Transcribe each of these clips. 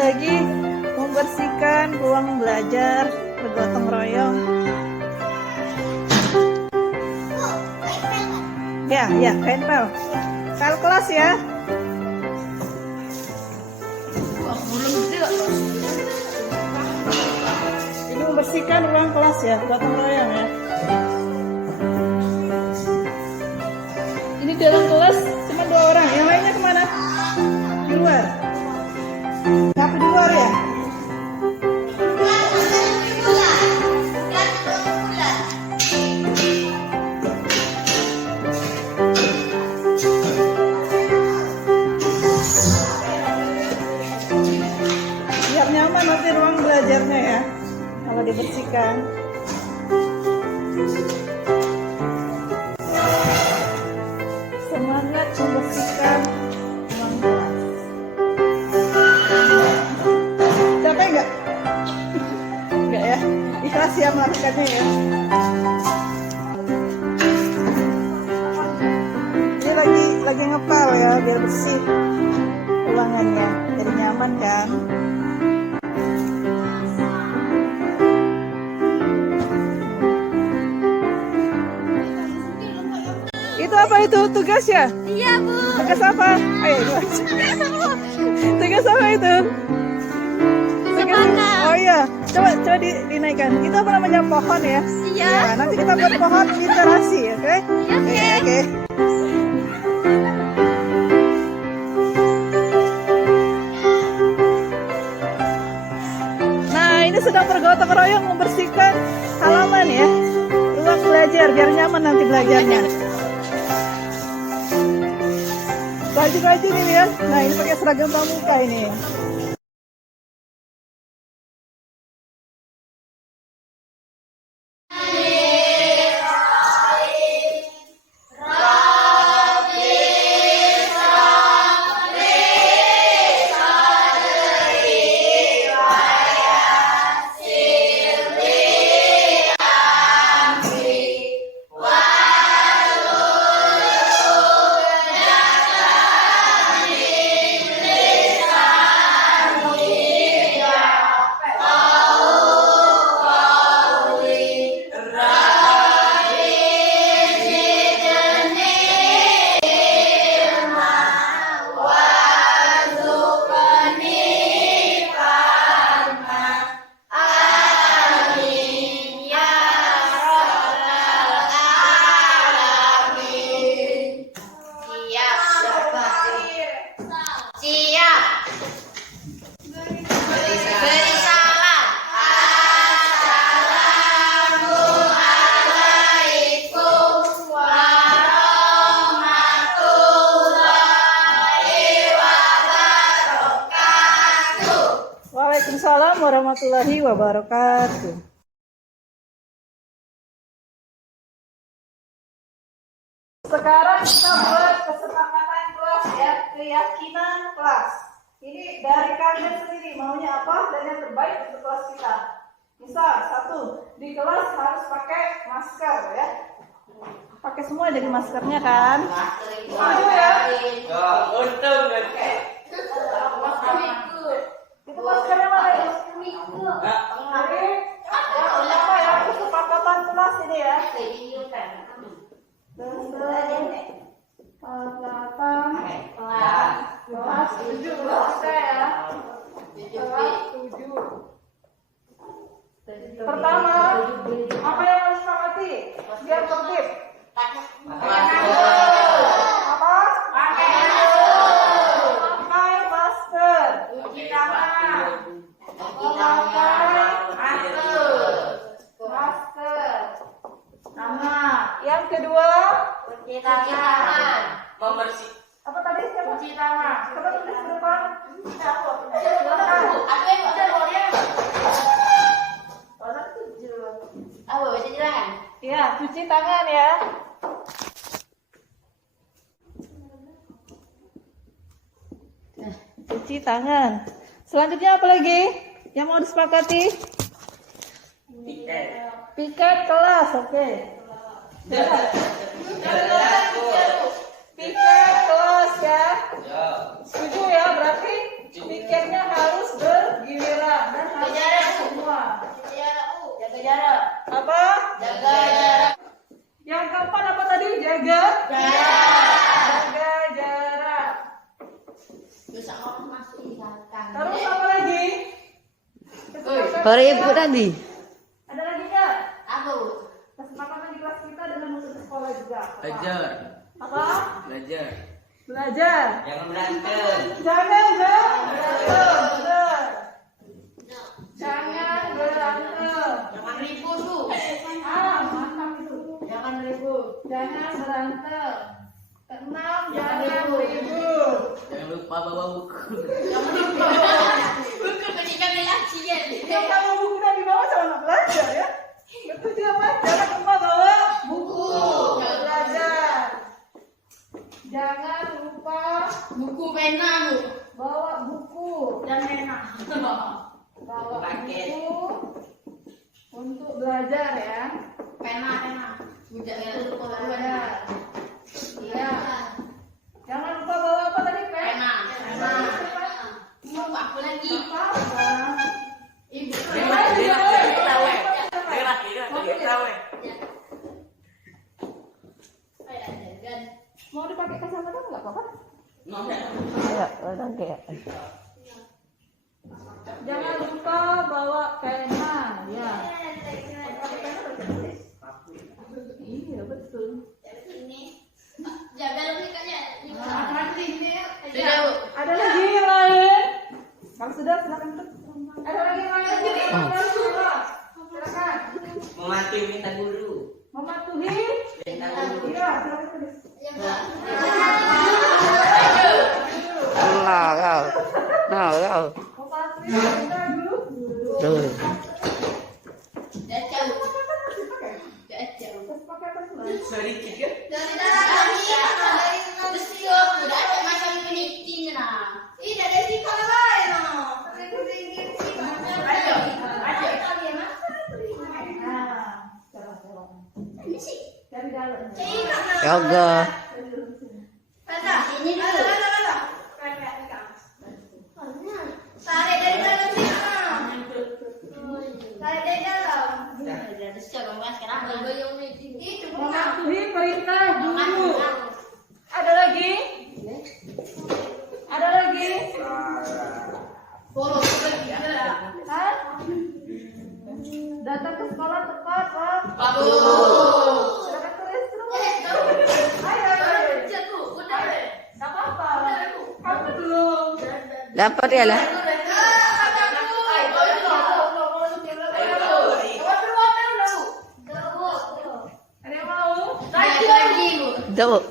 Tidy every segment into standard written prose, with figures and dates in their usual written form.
lagi membersihkan ruang belajar bergotong royong. Ya, kain pel. Pel kelas ya. Ini membersihkan ruang kelas ya, gotong royong ya. Ini dalam kelas cuma 2 orang, yang lainnya kemana? Di luar. Tapi di luar ya? Biar nyaman nanti ruang belajarnya ya, kalau dibersihkan. Semangat membersihkan ruang kelas. Capek nggak? Nggak ya? Ikhlas ya melakukannya ya. Ini lagi ngepel ya, biar bersih ruangannya, jadi nyaman kan? Itu apa itu? Tugas ya? Iya, Bu. Tugas apa? Ayo, tugas apa itu? Semangat. Oh iya, coba dinaikkan. Itu apa namanya, pohon ya? Iya. Ya, nanti kita buat pohon literasi, oke? Iya, oke. Nah, ini sedang bergotong royong membersihkan halaman ya, ruang belajar biar nyaman nanti belajarnya. Baju-baju ini ya. Nah, ini pakai seragam pramuka ini. Waalaikumsalam warahmatullahi wabarakatuh. Sekarang kita buat kesepakatan kelas ya, keyakinan kelas. Ini dari kalian sendiri maunya apa dan yang terbaik untuk kelas kita. Misal, 1, di kelas harus pakai masker ya. Pakai semua jadi maskernya kan? Setuju ya? Untung kan. Itu maskernya mana ya? Oke. Apa ya? Kesepakatan kelas ini ya. Kesepakatan kelas 7 kita ya. Kelas 7. Pertama, apa yang harus disepakati? Biar tertib. Apa? Pakai masker. Cuci tangan. Masker. Nah, yang kedua, Cuci tangan. Membersih. apa tadi? Siapa? Cuci tangan. Coba tulis di depan. Ya, cuci tangan ya. Cuci tangan. Selanjutnya apa lagi yang mau disepakati? Piket kelas, oke. Piket kelas ya. Setuju ya, berarti piketnya harus Terus apa lagi? Baru ibu tadi. Ada lagi nggak? Aku. Kesepakatan di kelas kita dengan musuh sekolah juga. Apa? Belajar. Apa? Belajar. Belajar. Jangan berantem. Jangan berantem. Benar. Jangan berantem. Jangan ribut tuh. Mantap itu. Jangan ribut. Jangan berantem. Keenam, Jangan jangan ribut. ribut. Jangan lupa bawa buku. Jangan ribut. Buku ketika belajar. Yang kalau buku udah dibawa sama anak belajar ya. Itu siapa? Jangan lupa bawa buku. Belajar. Jangan lupa Buku pena bu. bawa buku. Dan pena. Bawa Paket. buku untuk belajar ya. Pena. Budak itu lupa Belajar. Iya. Jangan lupa bawa apa tadi? Pena. Mau apa lagi? Apa? Ibu. Mau dipakai kacamata nggak apa-apa? Ya, orang kayak. Jangan lupa bawa pena. Ya. Iya betul. Ada lagi yang lain? Kalau sudah silakan tuh. Ada lagi yang lain? Silakan. Mematuhi minta guru. Mematuhi. Minta guru. Iya, silakan tulis. Allah kau. Nah kau. Mematuhi minta dulu. Tuh. Pakai apa tuh? Sedikit kan? Nah, dari dalam. Yoga. Ini dulu. Tarik dari dalam sini. Tarik dari dalam. Itu bukan. Mematuhi perintah guru. Ada lagi? Ada lagi? Hah? Datang ke sekolah tepat, Pak. Silakan tulis terus. Ayo. Gak apa-apa. Kamu belum. Dapat ya lah. Ada yang mau? Tuh.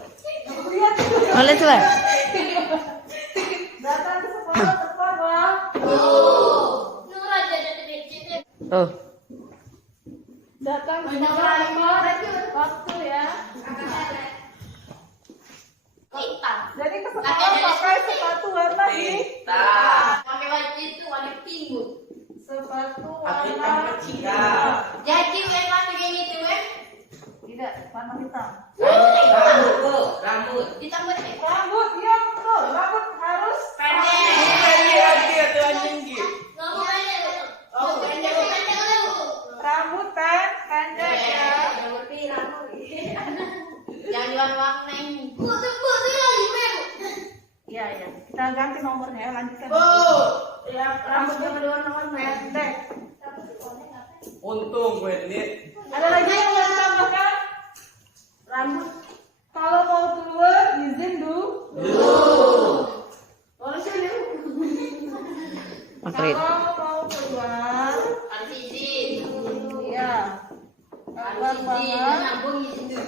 Lihat. Boleh tuh. Datang ke sekolah tepat, Pak. Oh. Datang ke sekolah tepat waktu ya. Jadi ke sekolah pakai sepatu warna Kita. sepatu Pakai warna tambah cika. tidak warna hitam. Rambut, Bu. Rambut. Rambut ya betul. Rambut harus rambut pendek ya. Iya ya. Kita ganti nomornya ya, lanjutkan. Ya rambutnya berwarna pendek. Untung gue ini. Ada lagi yang mau ditambahkan? Rambut kalau mau keluar izin dulu. Boleh sih ya. Makrit. Kalau mau keluar, iya. Keluar banget.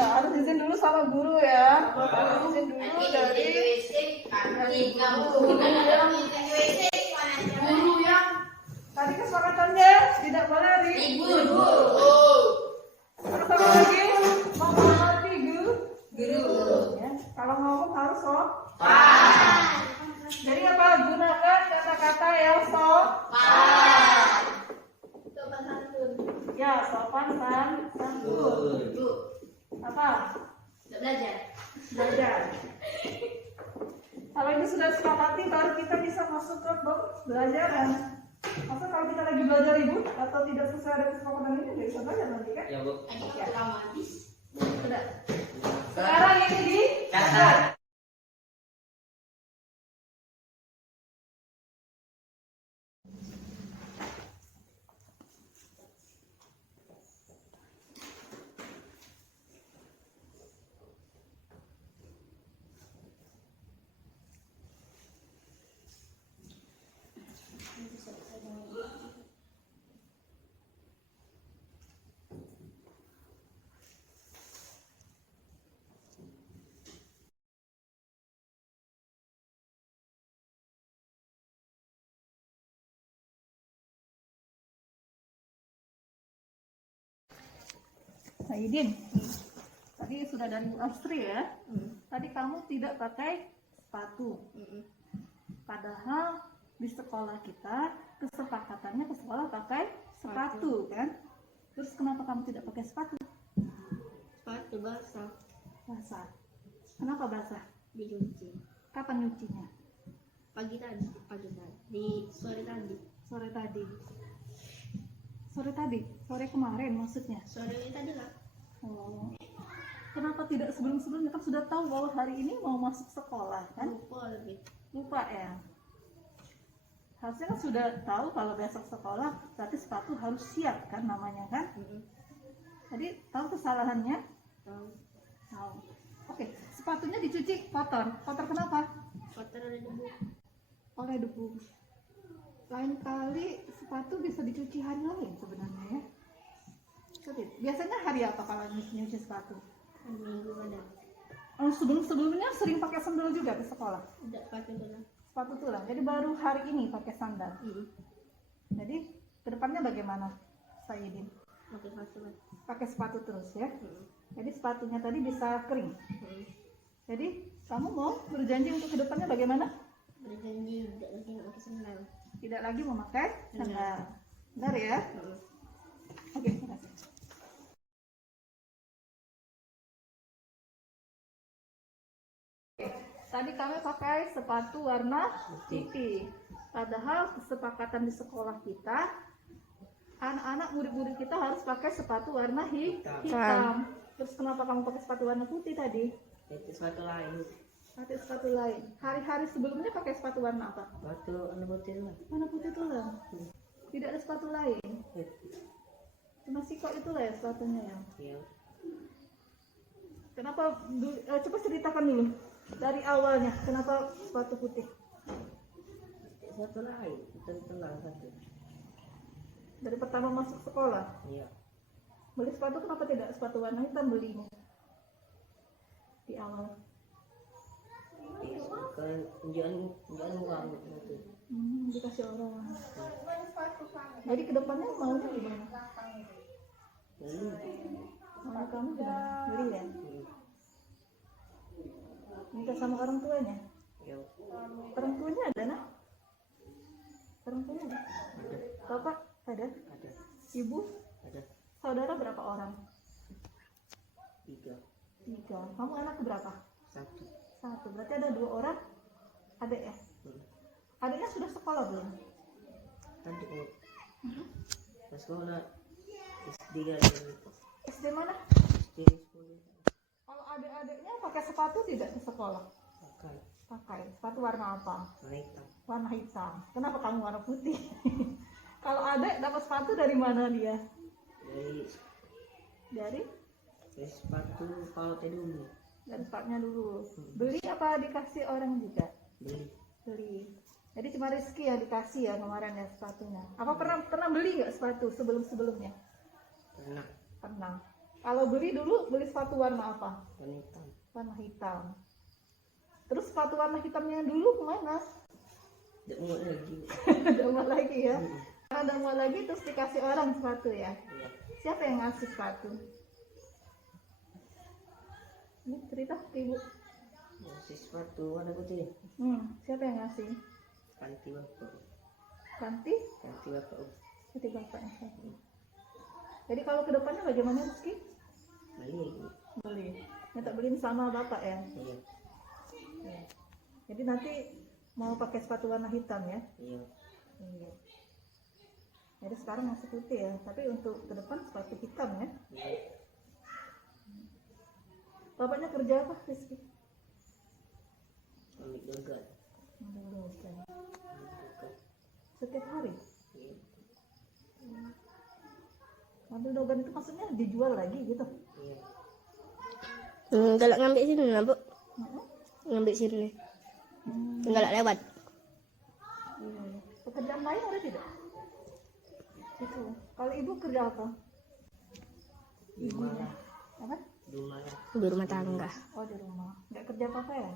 Harus izin dulu sama guru ya. Izin dulu dari Guru yang tadi kesepakatannya tidak boleh ibu. Terus apa lagi? Menghormati guru. Ya. Kalau ngomong harus sopan. Jadi apa? Gunakan kata-kata yang sopan. Ya, sopan santun. Apa? Belajar. Kalau ini sudah sepakati, baru kita bisa masuk ke belajaran. Masa kalau kita lagi belajar ibu atau tidak sesuai dengan kesepakatan ini nggak bisa belajar nanti kan? Ya bu. Tadi kan lama habis. Sudah. Sekarang ini di Catat. Saidin, tadi sudah dari Bu Astri ya. Tadi kamu tidak pakai sepatu. Padahal di sekolah kita kesepakatannya ke sekolah pakai sepatu kan? Terus kenapa kamu tidak pakai sepatu? Sepatu basah. Basah. Kenapa basah? Dicuci. Kapan nyucinya? Pagi tadi. Di sore tadi. Sore tadi. Sore tadi? Sore kemarin maksudnya? Sore tadi lah. Oh. Kenapa tidak sebelum-sebelumnya? Kan sudah tahu bahwa hari ini mau masuk sekolah kan? Lupa lebih. Lupa ya? Harusnya kan sudah tahu kalau besok sekolah berarti sepatu harus siap kan namanya kan? Jadi tahu kesalahannya? Tahu. Tahu. Oke, sepatunya dicuci kotor. Kotor kenapa? Kotor ada debu. Oleh debu. Lain kali sepatu bisa dicuci hari lain sebenarnya ya. Biasanya hari apa kalau nyuci sepatu? Hari Minggu ada. Oh, sebelumnya sering pakai sandal juga ke sekolah. Tidak pakai bola. Sepatu tulang. Jadi baru hari ini pakai sandal. Jadi kedepannya bagaimana, Saidin? Pakai sepatu. Pakai sepatu terus ya. Jadi sepatunya tadi bisa kering. Jadi kamu mau berjanji untuk kedepannya bagaimana? Berjanji tidak lagi pakai sandal. Tidak lagi memakai sandal. Benar ya? Oke, terima kasih. Tadi kami pakai sepatu warna putih. Padahal kesepakatan di sekolah kita, anak-anak murid-murid kita harus pakai sepatu warna hitam. Terus kenapa kamu pakai sepatu warna putih tadi? Itu sepatu lain. Pakai sepatu lain. Hari-hari sebelumnya pakai sepatu warna apa? Sepatu warna putih lah. Warna putih tulang. Tidak ada sepatu lain. Cuma siko itu lah ya sepatunya ya. Iya. Kenapa? Coba ceritakan dulu dari awalnya. Kenapa sepatu putih? Sepatu lain. Itu tenang satu. Dari pertama masuk sekolah. Iya. Beli sepatu kenapa tidak sepatu warna hitam belinya? Di awal. Kan tunjukan uang itu. Dikasih orang. Jadi kedepannya maunya gimana? Mau kamu gimana? Beli ya? Minta sama orang tuanya? Iya. Orang tuanya ada nak? Orang tuanya ada? Bapak ada? Ada. Ibu? Ada. Saudara berapa orang? 3. 3. Kamu anak berapa? 1. 1. Berarti ada 2 orang adik ya? Adiknya sudah sekolah belum? Tadi kok. Pas sekolah SD kali. SD mana? SD 10. Kalau adik-adiknya pakai sepatu tidak ke sekolah? Pakai. Pakai. Sepatu warna apa? Warna hitam. Warna hitam. Kenapa kamu warna putih? Kalau adik dapat sepatu dari mana dia? Dari Dari sepatu pautnya dulu. dari sepatunya dulu. Beli apa dikasih orang juga? Beli. Beli. Jadi cuma Rizky yang dikasih ya kemarin ya sepatunya. Apa pernah beli nggak sepatu sebelumnya? Pernah. Pernah. Kalau beli dulu beli sepatu warna apa? Warna hitam. Warna hitam. Terus sepatu warna hitamnya dulu kemana? Tidak mau lagi. Udah mau lagi ya? Karena udah mau lagi terus dikasih orang sepatu ya? Iya. Siapa yang ngasih sepatu? Ini cerita ke ibu. Masih sepatu warna putih. Siapa yang ngasih? Ganti bapak. Ganti? Ganti bapak. Ganti bapaknya. Jadi kalau kedepannya bagaimana Rizky? Beli. Beli. Minta beliin sama bapak ya? Iya. Iya. Jadi nanti mau pakai sepatu warna hitam ya? Iya. Iya. Jadi sekarang masih putih ya, tapi untuk ke depan sepatu hitam ya. Iya. Bapaknya kerja apa, Rizky? Ambil dogat. Ambil dosen. Ambil dogat. Setiap hari. Iya. Ambil dogan itu maksudnya dijual lagi gitu. Iya. Galak ngambil sini lah, Bu. Heeh. Ngambil sini. Galak lewat. Iya, iya. Pekerjaan lain ada tidak? Itu. Kalau ibu kerja apa? Di rumah. Apa? Di rumah. Di rumah tangga. Oh, di rumah. Nggak kerja apa-apa ya?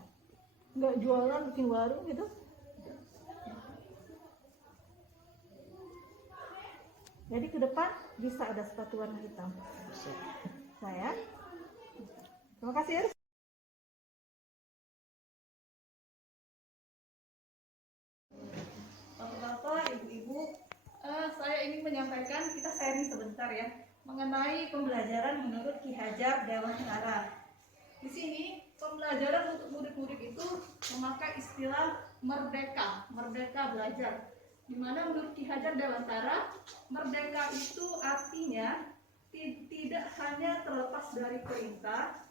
Nggak jualan, bikin warung gitu? Jadi ke depan bisa ada sepatu warna hitam. Bisa. Saya. Terima kasih ya. Bapak-bapak, ibu-ibu, saya ingin menyampaikan, kita sharing sebentar ya, mengenai pembelajaran menurut Ki Hajar Dewantara. Di sini pembelajaran untuk murid-murid itu memakai istilah merdeka, merdeka belajar. Di mana menurut Ki Hajar Dewantara, merdeka itu artinya tidak hanya terlepas dari perintah,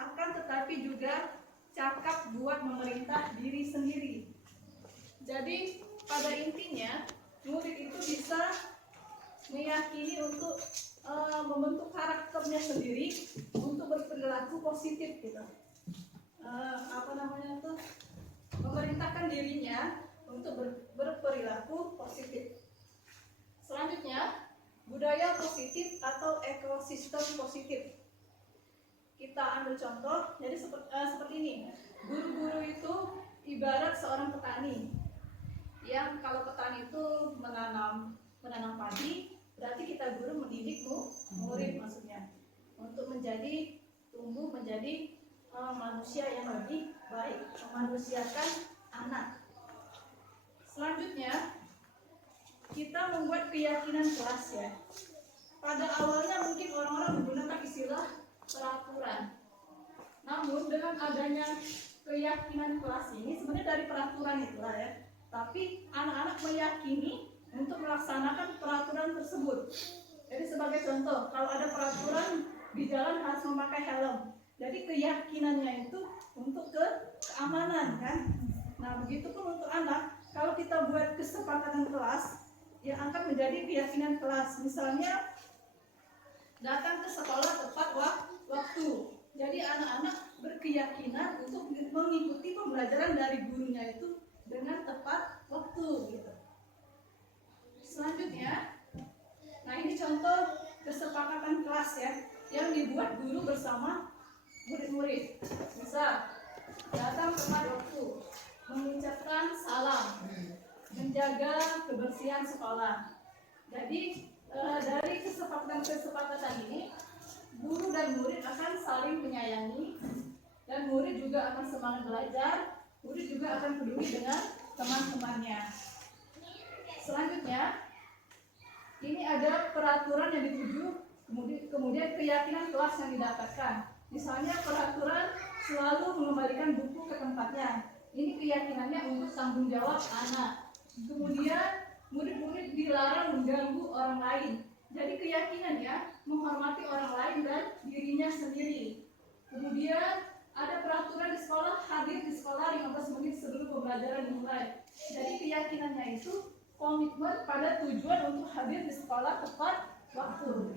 akan tetapi juga cakap buat memerintah diri sendiri. Jadi pada intinya murid itu bisa meyakini untuk membentuk karakternya sendiri untuk berperilaku positif gitu. Memerintahkan dirinya untuk berperilaku positif. Selanjutnya, budaya positif atau ekosistem positif. Kita ambil contoh, jadi seperti ini. Guru-guru itu ibarat seorang petani. Yang kalau petani itu menanam padi, berarti kita guru mendidik murid maksudnya untuk tumbuh menjadi manusia yang lebih baik, memanusiakan anak. Selanjutnya kita membuat keyakinan kelas ya. Pada awalnya mungkin orang-orang menggunakan istilah peraturan. Namun dengan adanya keyakinan kelas ini sebenarnya dari peraturan itulah ya. Tapi anak-anak meyakini untuk melaksanakan peraturan tersebut. Jadi sebagai contoh, kalau ada peraturan di jalan harus memakai helm. Jadi keyakinannya itu untuk keamanan kan. Nah begitupun untuk anak, kalau kita buat kesepakatan kelas yang akan menjadi keyakinan kelas. Misalnya datang ke sekolah tepat waktu. Jadi anak-anak berkeyakinan untuk mengikuti pembelajaran dari gurunya itu dengan tepat waktu gitu. Selanjutnya, nah ini contoh kesepakatan kelas ya yang dibuat guru bersama murid-murid. Misal datang tepat waktu, mengucapkan salam, menjaga kebersihan sekolah. Jadi dari kesepakatan ini guru dan murid akan saling menyayangi dan murid juga akan semangat belajar. Murid juga akan peduli dengan teman-temannya. Selanjutnya, ini ada peraturan yang dituju, kemudian keyakinan kelas yang didapatkan. Misalnya peraturan selalu mengembalikan buku ke tempatnya. Ini keyakinannya untuk tanggung jawab anak. Kemudian murid-murid dilarang mengganggu orang lain. Jadi keyakinannya menghormati orang lain dan dirinya sendiri. Kemudian ada peraturan di sekolah, hadir di sekolah 15 menit sebelum pembelajaran dimulai. Jadi keyakinannya itu komitmen pada tujuan untuk hadir di sekolah tepat waktu.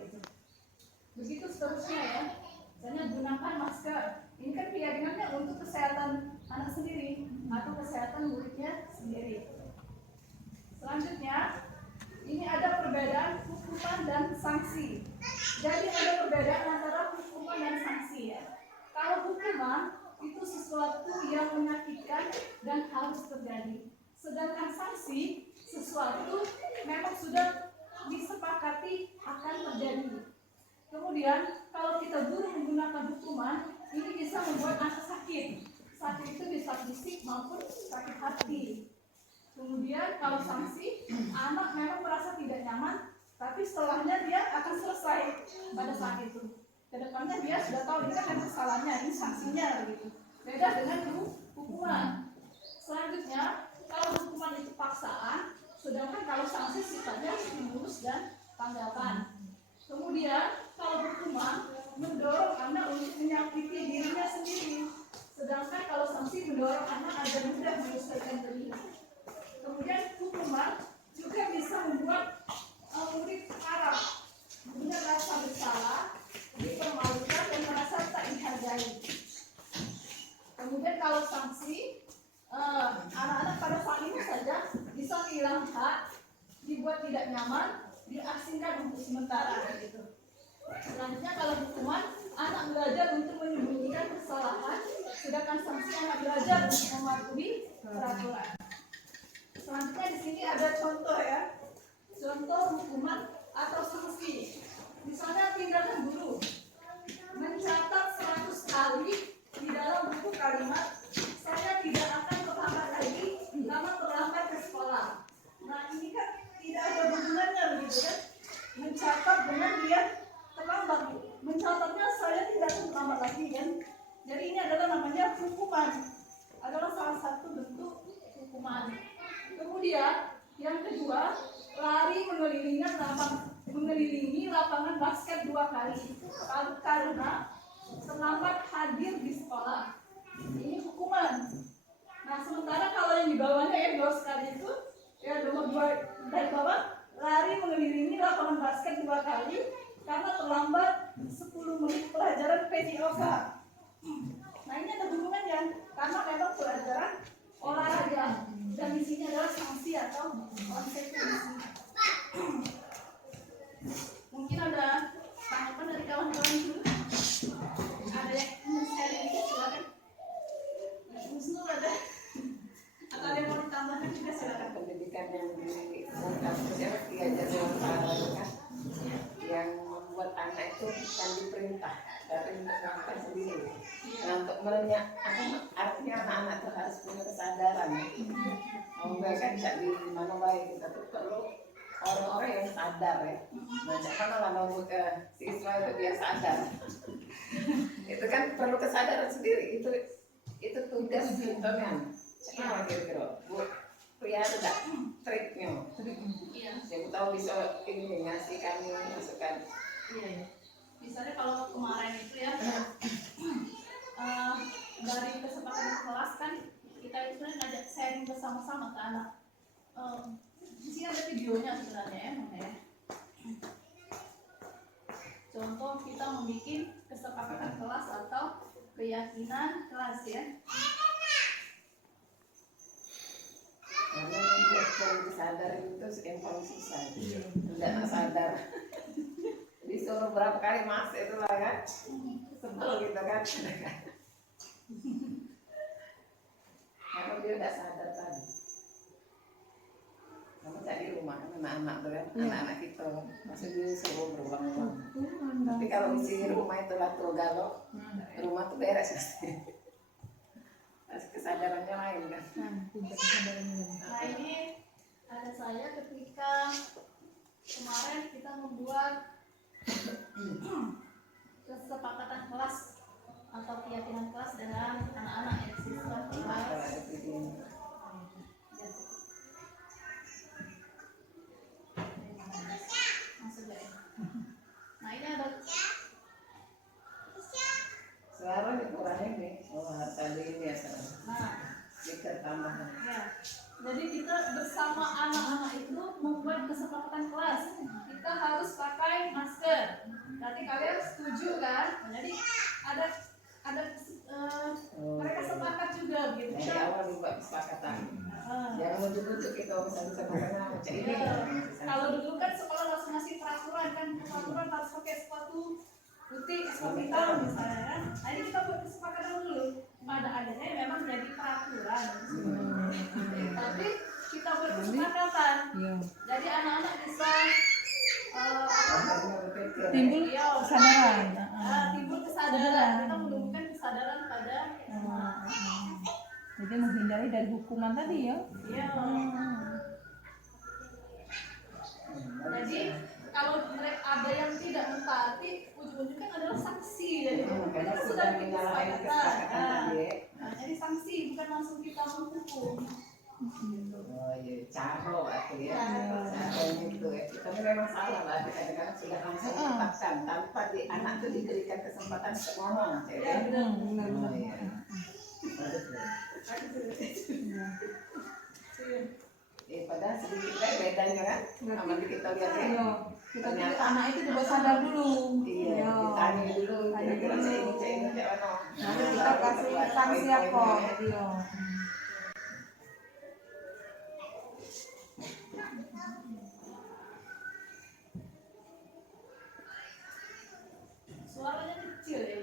Begitu seterusnya ya. Misalnya gunakan masker. Ini kan keyakinannya untuk kesehatan anak sendiri atau kesehatan muridnya sendiri. Selanjutnya, ini ada perbedaan hukuman dan sanksi. Jadi ada perbedaan antara hukuman dan sanksi ya. Kalau hukuman itu sesuatu yang menyakitkan dan harus terjadi. Sedangkan sanksi sesuatu memang sudah disepakati akan terjadi. Kemudian kalau kita guru menggunakan hukuman, ini bisa membuat anak sakit. Sakit itu bisa fisik maupun sakit hati. Kemudian kalau sanksi, anak memang merasa tidak nyaman, tapi setelahnya dia akan selesai pada saat itu. Kedepannya dia sudah tahu ini kan kesalahannya, ini sanksinya gitu. Beda dengan hukuman. Selanjutnya, kalau hukuman itu paksaan, Sedangkan kalau sanksi sifatnya stimulus dan tanggapan. Kemudian kalau hukuman mendorong anak untuk menyakiti dirinya sendiri. Sedangkan kalau sanksi mendorong anak agar mudah menyelesaikan diri. Kemudian hukuman juga bisa membuat murid marah, punya rasa bersalah, dipermalukan dan merasa tak dihargai. Kemudian kalau sanksi, anak-anak pada saat ini saja bisa hilang hak, dibuat tidak nyaman, diasingkan untuk sementara gitu. Selanjutnya kalau hukuman, anak belajar untuk menyembunyikan kesalahan, sedangkan sanksi anak belajar untuk mematuhi peraturan. Selanjutnya di sini ada contoh ya, contoh hukuman atau sanksi. Misalnya tindakan guru mencatat 100 kali di dalam buku kalimat, saya tidak akan terlambat lagi karena terlambat ke sekolah. Nah ini kan tidak ada hubungannya begitu kan? Mencatat dengan dia terlambat. Mencatatnya saya tidak akan terlambat lagi kan? Jadi ini adalah namanya hukuman. Adalah salah satu bentuk hukuman. Kemudian yang kedua, lari mengelilingi lapangan basket 2 kali karena terlambat hadir di sekolah. Ini hukuman. Nah sementara kalau yang di bawahnya ya 2 sekali itu ya nomor 2 dari bawah, lari mengelilingi lapangan basket 2 kali karena terlambat 10 menit pelajaran PJOK. Nah ini ada hubungannya karena memang pelajaran olahraga dan di sini adalah sanksi atau konsekuensi. Mungkin ada tanggapan dari kawan-kawan dulu. Ada yang ingin sharing ini silakan. Wisnu ada? Atau ada yang mau ditambahkan juga silakan. Pendidikan yang di kampus ya diajar dengan kan yang membuat anak itu bukan diperintah tapi melakukan sendiri. Nah, untuk artinya anak-anak itu harus punya kesadaran ya. Mau enggak kan bisa di mana baik kita tuh perlu orang-orang yang sadar ya. Nah, jangan malah nunggu ke siswa itu dia sadar. Itu kan perlu kesadaran sendiri. Itu tugas contohnya. Siapa kira-kira? Bu, pria ada tak triknya? Iya. Yang tahu bisa ini ngasih kami masukan. Iya. Misalnya kalau kemarin itu ya dari kesepakatan kelas kan kita itu ngajak sharing bersama-sama ke anak. Di sini ada videonya sebenarnya ya, makanya. Contoh kita membuat kesepakatan kelas atau keyakinan kelas ya. Karena membuat sadar itu yang paling susah. Tidak sadar. Disuruh berapa kali mas itu lah kan, sebel gitu kan. Kalau dia udah sadar tadi. Kamu cari rumah kan anak-anak tuh kan, anak-anak kita masih disuruh berulang-ulang. Tapi kalau isi rumah itu lato galau, rumah tuh beres pasti. Pasti kesadarannya lain kan. Nah ini ada saya ketika kemarin kita membuat kesepakatan kelas atau keyakinan kelas dengan anak-anak yang siswa kelas. Nah ini ada suara dikurangin nih, harus ada ini ya sekarang. nah Speaker tambahan. ya. Jadi kita bersama anak-anak itu membuat kesepakatan kelas. Kita harus pakai masker. Berarti kalian setuju kan? Jadi ada mereka sepakat juga gitu. Dari awal juga kesepakatan. Jangan lucu-lucu kita bisa mengenal macam ini. Kalau dulu kan sekolah langsung ngasih peraturan kan, peraturan harus pakai sepatu putih, sepatu hitam misalnya kan. Nah ini kita buat kesepakatan dulu. Pada akhirnya memang jadi peraturan. Tapi kita buat kesepakatan. Jadi anak-anak bisa timbul kesadaran. timbul kesadaran. Kita menumbuhkan kesadaran pada Jadi menghindari dari hukuman tadi ya. iya. Jadi kalau ada yang tidak mentaati, ujung-ujungnya adalah sanksi. Jadi kita sudah kesepakatan. Nah, jadi sanksi bukan langsung kita menghukum. Oh iya, caro aku ya. Caro gitu ya. Tapi memang salah lah, kadang-kadang sudah langsung ditetapkan tanpa anak itu diberikan kesempatan untuk ngomong. Ya, Benar. oh iya. Padahal sedikit kayak bedanya kan, sama di kita lihat ya. Iya. Kita lihat anak itu coba sadar dulu. Iya, ditanya dulu, kira-kira saya ini kayak mana. Nanti kita kasih sanksi apa? Iya. Suaranya kecil ya.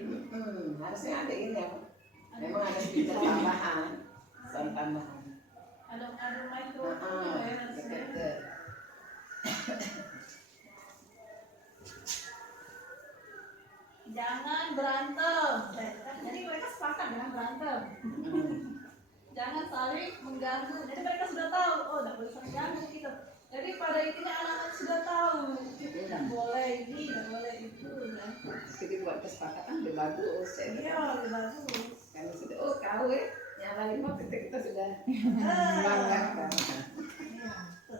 Harusnya ada ini ya. Memang ada speaker tambahan, sound tambahan. Ada mikrofon ya harusnya. Betul. Jangan berantem. Jadi mereka sepakat dengan berantem. Jangan saling mengganggu. Jadi mereka sudah tahu, oh tidak boleh saling ganggu gitu. Jadi pada intinya anak-anak sudah tahu, tidak boleh ini, tidak boleh itu. Ya. Jadi buat kesepakatan lebih bagus. Iya, lebih bagus. Kami sudah, oh kau yang lain mah kita sudah melanggar.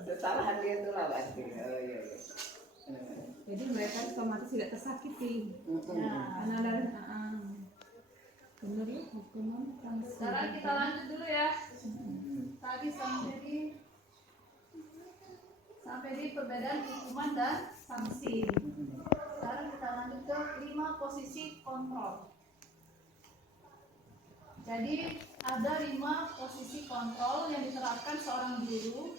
Kesalahan dia itu lah pasti. Oh iya. Jadi mereka otomatis tidak tersakiti. Karena dari benar ya hukuman sanksi. Sekarang kita lanjut dulu ya. Tadi sampai di perbedaan hukuman dan sanksi. Sekarang kita lanjut ke 5 posisi kontrol. Jadi ada 5 posisi kontrol yang diterapkan seorang guru,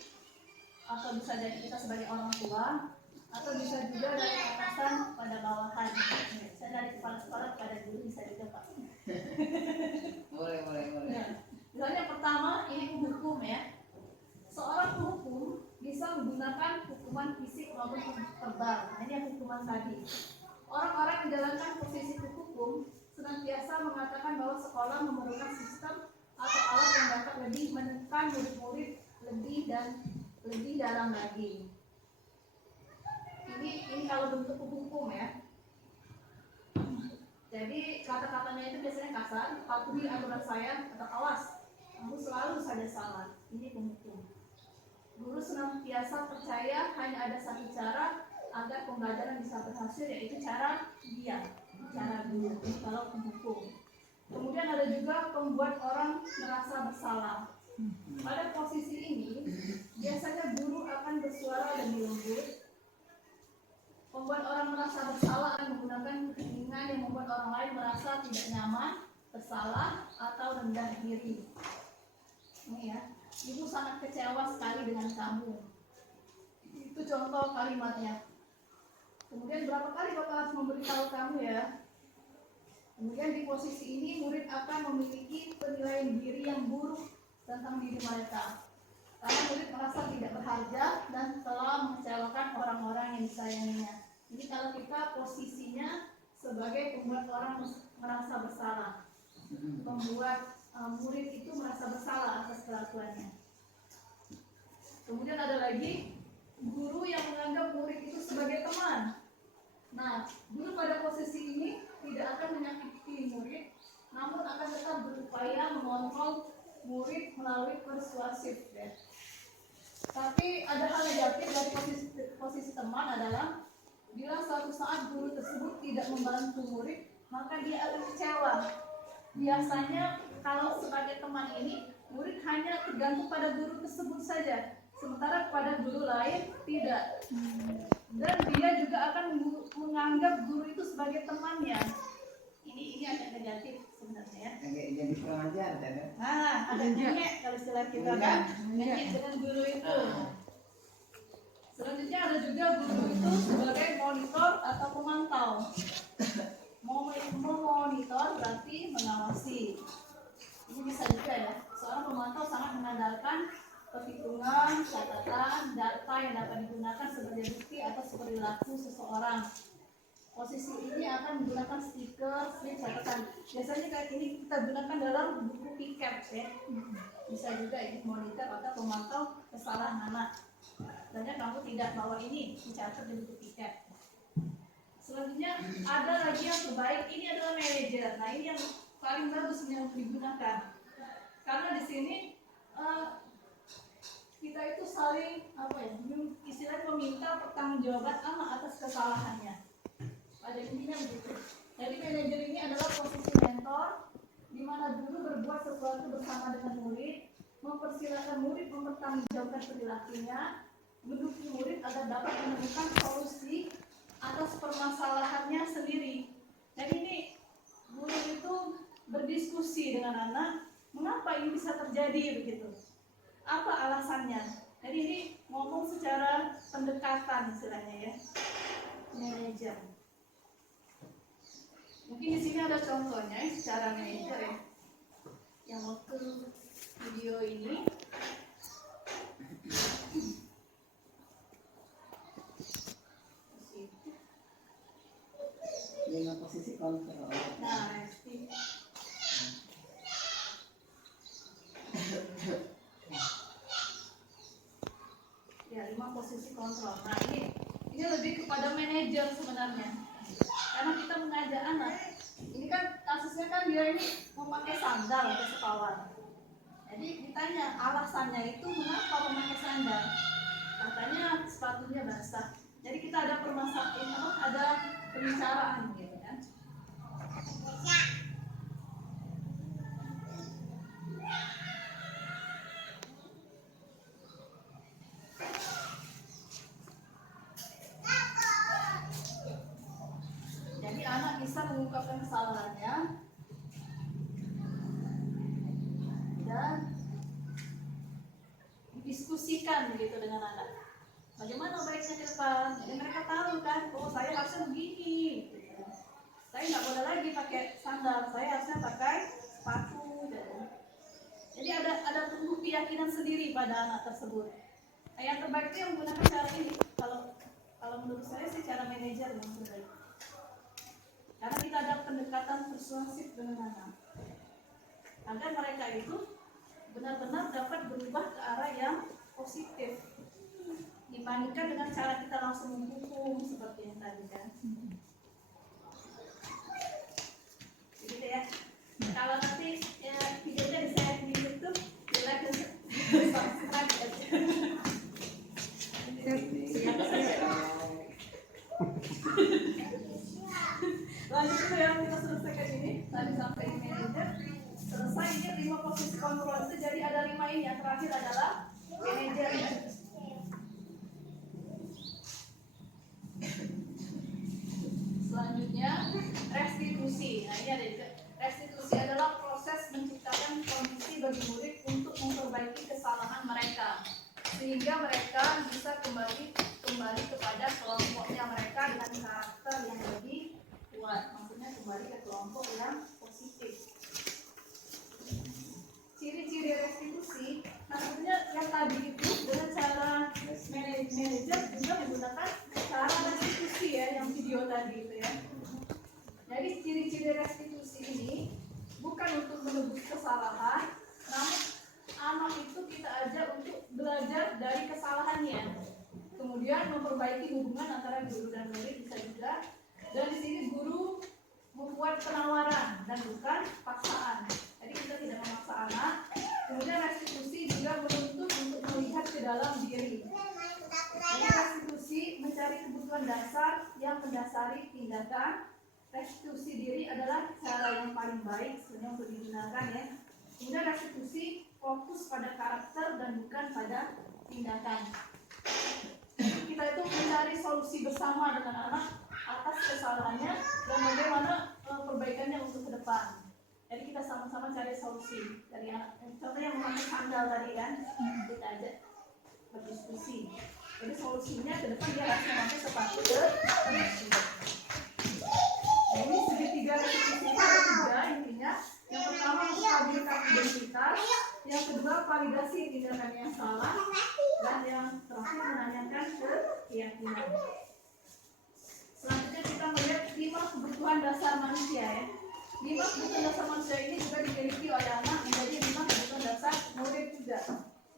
atau bisa jadi kita sebagai orang tua, atau bisa juga dari atasan pada bawahan. Bisa dari kepala sekolah pada guru, bisa juga Pak. Boleh. Ya. Misalnya pertama ini penghukum ya. Seorang penghukum bisa menggunakan hukuman fisik maupun verbal. Nah, ini yang hukuman tadi. Orang-orang yang menjalankan posisi hukum senantiasa mengatakan bahwa sekolah memerlukan sistem atau alat yang dapat lebih menekan murid-murid lebih dalam lagi. Ini kalau bentuk hukum ya. Jadi kata-katanya itu biasanya kasar, patuhi aturan saya atau awas, kamu selalu saja salah. Ini penghukum. Guru senantiasa percaya hanya ada satu cara agar pembelajaran bisa berhasil, yaitu cara diam, cara guru. Ini kalau penghukum. Kemudian ada juga pembuat orang merasa bersalah. Pada posisi ini biasanya guru akan bersuara lebih lembut. Membuat orang merasa bersalah akan menggunakan keinginan yang membuat orang lain merasa tidak nyaman, bersalah, atau rendah diri. Ini ya, ibu sangat kecewa sekali dengan kamu. Itu contoh kalimatnya. Kemudian berapa kali bapak harus memberitahu kamu ya. Kemudian di posisi ini murid akan memiliki penilaian diri yang buruk tentang diri mereka. Karena murid merasa tidak berharga dan telah mengecewakan orang-orang yang disayanginya. Ini kalau kita posisinya sebagai pembuat orang merasa bersalah, membuat murid itu merasa bersalah atas kelakuannya. Kemudian ada lagi guru yang menganggap murid itu sebagai teman. Nah, guru pada posisi ini tidak akan menyakiti murid, namun akan tetap berupaya mengontrol murid melalui persuasif. Ya. Tapi ada hal negatif dari posisi teman adalah bila suatu saat guru tersebut tidak membantu murid, maka dia akan kecewa. Biasanya kalau sebagai teman ini, murid hanya tergantung pada guru tersebut saja, sementara pada guru lain tidak. Dan dia juga akan menganggap guru itu sebagai temannya. Ini agak negatif sebenarnya. Jadi kurang ajar kan? Ada nyengek kalau istilah kita kan, nyengek dengan guru itu. Selanjutnya ada juga guru itu sebagai monitor atau pemantau. Memonitor berarti mengawasi. Ini bisa juga ya. Seorang pemantau sangat mengandalkan perhitungan, catatan, data yang dapat digunakan sebagai bukti atas perilaku seseorang. Posisi ini akan menggunakan stiker, slip catatan. Biasanya kayak ini kita gunakan dalam buku piket ya. Bisa juga ini monitor atau pemantau kesalahan anak. Sebenarnya kamu tidak bawa ini, dicatat di buku piket. Selanjutnya ada lagi yang terbaik, ini adalah manajer. Nah ini yang paling bagus yang digunakan. Karena di sini kita itu saling istilahnya meminta pertanggungjawaban anak atas kesalahannya. Pada intinya begitu. Jadi manajer ini adalah posisi mentor, di mana guru berbuat sesuatu bersama dengan murid, mempersilahkan murid mempertanggungjawabkan perilakunya, mendukung murid agar dapat menemukan solusi atas permasalahannya sendiri. Jadi ini guru itu berdiskusi dengan anak, mengapa ini bisa terjadi begitu? Apa alasannya? Jadi ini ngomong secara pendekatan istilahnya ya, manajer. Mungkin di sini ada contohnya ya, secara manajer ya. Yang waktu video ini. Dengan posisi kontrol. Nah, ya 5 posisi kontrol. Nah ini lebih kepada manajer sebenarnya. Karena kita mengajak anak, ini kan kasusnya kan dia ini memakai sandal atau sekawan. Jadi ditanya alasannya itu mengapa memakai sandal? Katanya sepatunya basah. Jadi kita ada permasalahan, ada pembicaraan gitu kan. Jadi anak bisa mengungkapkan kesalahannya dan didiskusikan begitu dengan anak. Bagaimana baiknya ke depan? Jadi mereka tahu kan, oh saya harusnya begini. Gitu. Saya nggak boleh lagi pakai sandal, saya harusnya pakai sepatu. Gitu. Jadi ada tumbuh keyakinan sendiri pada anak tersebut. Nah, yang terbaik itu yang menggunakan cara ini. Kalau menurut saya sih cara manajer yang terbaik. Karena kita ada pendekatan persuasif dengan anak, agar mereka itu benar-benar dapat berubah ke arah yang positif dibandingkan dengan cara kita langsung menghukum seperti yang tadi kan. Begitu ya. Kalau nanti ya, videonya di share di YouTube, di like dan subscribe aja. Lanjut dulu ya, kita selesaikan ini. Tadi sampai di manajer. Selesai ini 5 posisi kontrol itu, jadi ada 5 ini. Yang terakhir adalah manajer ya. Selanjutnya restitusi. Nah ini ada juga. Restitusi adalah proses menciptakan kondisi bagi murid untuk memperbaiki kesalahan mereka, sehingga mereka bisa kembali kepada kelompoknya mereka dengan karakter yang lebih kuat. Maksudnya kembali ke kelompok yang positif. Ciri-ciri restitusi, nah sebenarnya yang tadi itu dengan cara manajer juga menggunakan cara restitusi ya, yang video tadi itu ya. Jadi ciri-ciri restitusi ini bukan untuk menebus kesalahan, namun anak itu kita ajak untuk belajar dari kesalahannya, kemudian memperbaiki hubungan antara guru dan murid bisa juga. Dan di sini guru membuat penawaran dan bukan paksaan. Jadi kita tidak memaksa anak. Kemudian restitusi juga menuntut untuk melihat ke dalam diri. Jadi restitusi mencari kebutuhan dasar yang mendasari tindakan. Restitusi diri adalah cara yang paling baik sebenarnya untuk digunakan ya. Kemudian restitusi fokus pada karakter dan bukan pada tindakan. Kita itu mencari solusi bersama dengan anak atas kesalahannya dan bagaimana perbaikannya untuk ke depan. Jadi kita sama-sama cari solusi dari anak. Contohnya yang memakai sandal tadi kan, kita ajak berdiskusi. Jadi solusinya ke depan dia harus memakai sepatu bersih. Nah, ini segitiga restitusi itu ada 3 intinya. Yang pertama menstabilkan identitas, yang kedua validasi tindakan yang salah, dan yang terakhir menanyakan keyakinan. Selanjutnya kita melihat 5 kebutuhan dasar manusia ya. 5 kebutuhan dasar manusia ini juga dimiliki oleh anak menjadi 5 kebutuhan dasar murid juga.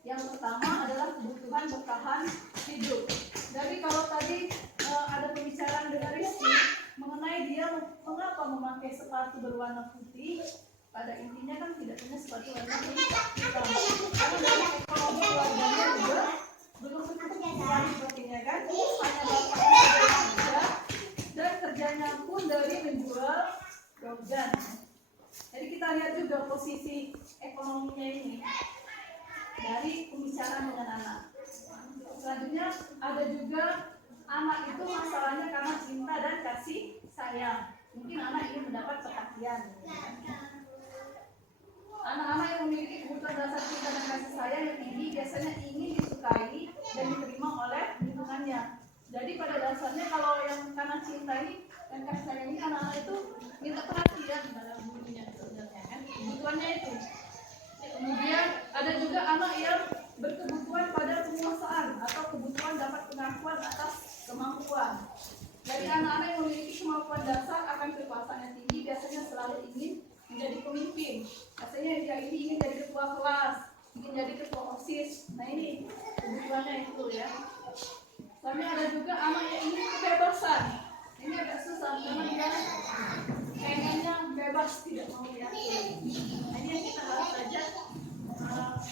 Yang pertama adalah kebutuhan bertahan hidup. Jadi kalau tadi ada pembicaraan dengan Rizky mengenai dia mengapa memakai sepatu berwarna putih, pada intinya kan tidak punya sepatu warna hitam. Karena dari ekonomi keluarganya juga belum mencukupi sepertinya kan. Hanya bapaknya saja yang kerja, dan kerjanya pun dari menjual dogan. Jadi kita lihat juga posisi ekonominya ini dari pembicaraan dengan anak. Selanjutnya ada juga anak itu masalahnya karena cinta dan kasih sayang. Mungkin anak ingin mendapat perhatian. Anak-anak yang memiliki kebutuhan dasar cinta dan kasih sayang yang tinggi biasanya ingin disukai dan diterima oleh lingkungannya. Jadi pada dasarnya kalau yang karena cinta ini dan kasih sayang ini, anak-anak itu minta perhatian dalam dirinya sebenarnya kan, kebutuhannya itu. Kemudian ada juga anak yang berkebutuhan pada penguasaan atau kebutuhan dapat pengakuan atas kemampuan. Dari anak-anak yang memiliki kemampuan dasar akan kekuasaan yang tinggi biasanya selalu ingin menjadi pemimpin. Biasanya dia ini ingin jadi ketua kelas, ingin jadi ketua OSIS. Nah ini kebutuhannya itu ya. Tapi ada juga anak yang ingin kebebasan. Ini agak susah karena dia pengennya bebas, tidak mau diatur. Nah ini yang kita harus belajar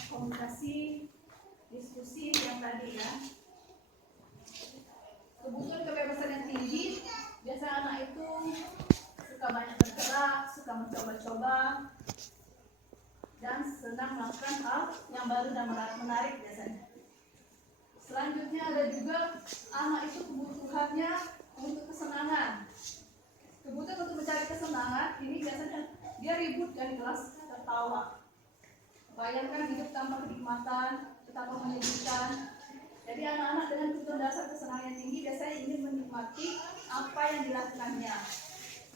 komunikasi, diskusi yang tadi ya. Kebutuhan kebebasan yang tinggi, biasanya anak itu suka banyak bergerak, suka mencoba-coba, dan senang melakukan hal yang baru dan menarik biasanya. Selanjutnya ada juga anak itu kebutuhannya untuk kesenangan. Kebutuhan untuk mencari kesenangan ini biasanya dia ribut dari kelas tertawa. Bayangkan hidup tanpa kenikmatan, tanpa menyedihkan. Jadi anak-anak dengan kebutuhan dasar kesenangan yang tinggi biasanya ingin menikmati apa yang dilakukannya.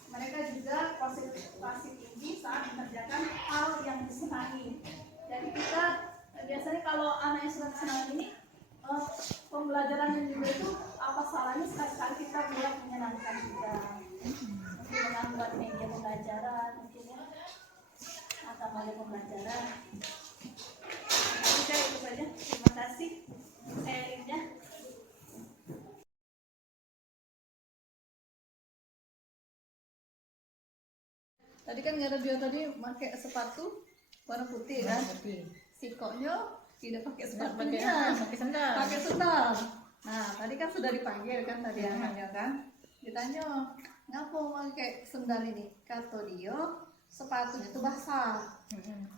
Mereka juga konsentrasi tinggi saat mengerjakan hal yang disenangi. Jadi kita biasanya kalau anak yang sudah kesenangan ini, pembelajaran juga itu apa salahnya sekali-sekali kita buat menyenangkan juga. Mungkin dengan buat media pembelajaran mungkin ya, atau media pembelajaran. Oke, itu saja. Terima kasih sharingnya. Tadi kan nggak ada bio tadi pakai sepatu warna putih kan? Sikoknya tidak pakai sepatunya, pakai sendal. Nah, tadi kan sudah dipanggil kan tadi anaknya kan? Ditanya, ngapa pakai sendal ini? Kata dia, sepatunya itu basah.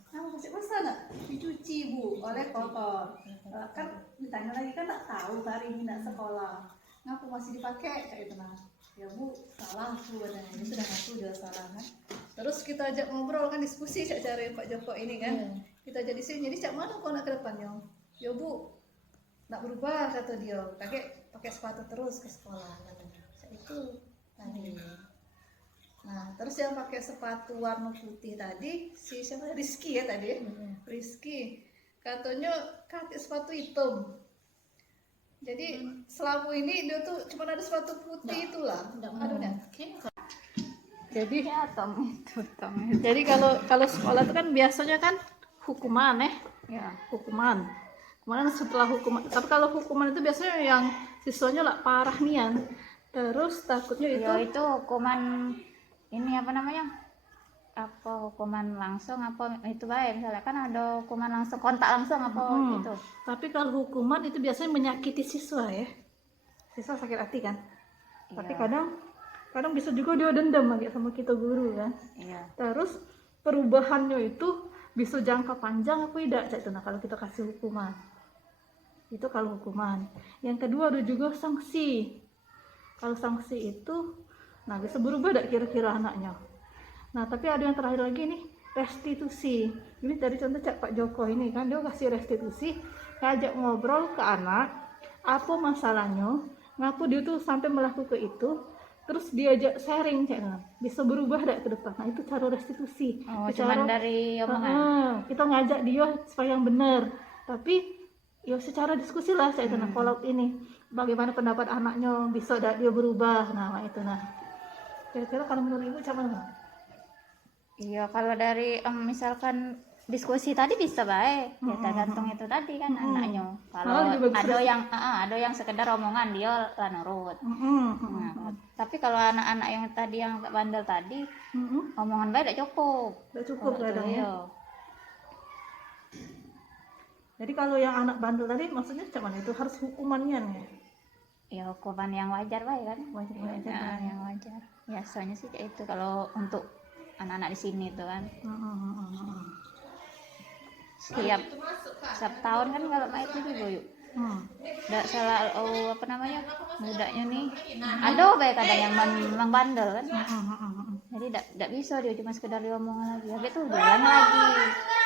Kamu masih basah nggak? Dicuci bu, oleh kotor. Kan ditanya lagi kan nggak tahu hari ini nggak sekolah. Ngapa masih dipakai? Kayak itu nah. Ya bu, salah bu, dan ini sudah ngaku dia salah kan. Terus kita ajak ngobrol kan, diskusi cak cari Pak Joko ini kan. Kita jadi sini, jadi cak mana kau nak ke depannya? Ya bu, nak berubah kata dia, pakai sepatu terus ke sekolah. Cak itu tadi. Nah, terus yang pakai sepatu warna putih tadi, si siapa? Rizky ya tadi. Rizky, katanya pakai sepatu hitam. Jadi selama ini dia tuh cuma ada sepatu putih itulah. Aduhnya. Jadi Jadi kalau sekolah itu kan biasanya kan hukuman ya hukuman. Kemudian setelah hukuman, tapi kalau hukuman itu biasanya yang siswanya lah parah nian. Terus takutnya itu. Ya itu hukuman ini apa namanya? Apa hukuman langsung apa itu baik misalnya kan ada hukuman langsung kontak langsung apa gitu. Tapi kalau hukuman itu biasanya menyakiti siswa ya. Siswa sakit hati kan. Tapi kadang bisa juga dia dendam lagi sama kita guru kan. Iya. Terus perubahannya itu bisa jangka panjang apa tidak? Nah, kalau kita kasih hukuman. Itu kalau hukuman. Yang kedua ada juga sanksi. Kalau sanksi itu nah bisa berubah tidak kira-kira anaknya. Nah, tapi ada yang terakhir lagi nih, restitusi. Ini dari contoh Pak Joko ini kan, dia kasih restitusi, ngajak ngobrol ke anak, apa masalahnya, ngapa dia tuh sampai melakukan itu, terus diajak sharing, bisa berubah tidak ke depan. Nah, itu cara restitusi. Oh, cuman dari omongan. Kita ngajak dia supaya yang benar, tapi ya secara diskusi lah, nah, kalau ini, bagaimana pendapat anaknya, bisa tidak dia berubah, nah itu nah. Kira-kira kalau menurut ibu macam mana? Iya, kalau dari misalkan diskusi tadi bisa baik, ya tergantung itu tadi kan anaknya. Kalau Malah lebih bagus ada yang sekedar omongan dia lah nurut. Nah, tapi kalau anak-anak yang tadi yang agak bandel tadi, omongan baik tidak cukup. Nggak cukup Kalau itu, kadang ya. iya. Jadi kalau yang anak bandel tadi maksudnya cuman itu harus hukumannya nih. Ya hukuman yang wajar baik kan. Wajar. Ya, yang wajar. Biasanya sih kayak itu kalau untuk anak-anak di sini tuh kan. Setiap tahun kan kalau main itu juga yuk. Nggak salah apa namanya mudanya nih ada baik kadang yang memang bandel kan. Jadi tidak bisa dia cuma sekedar diomongan lagi habis itu ulang lagi.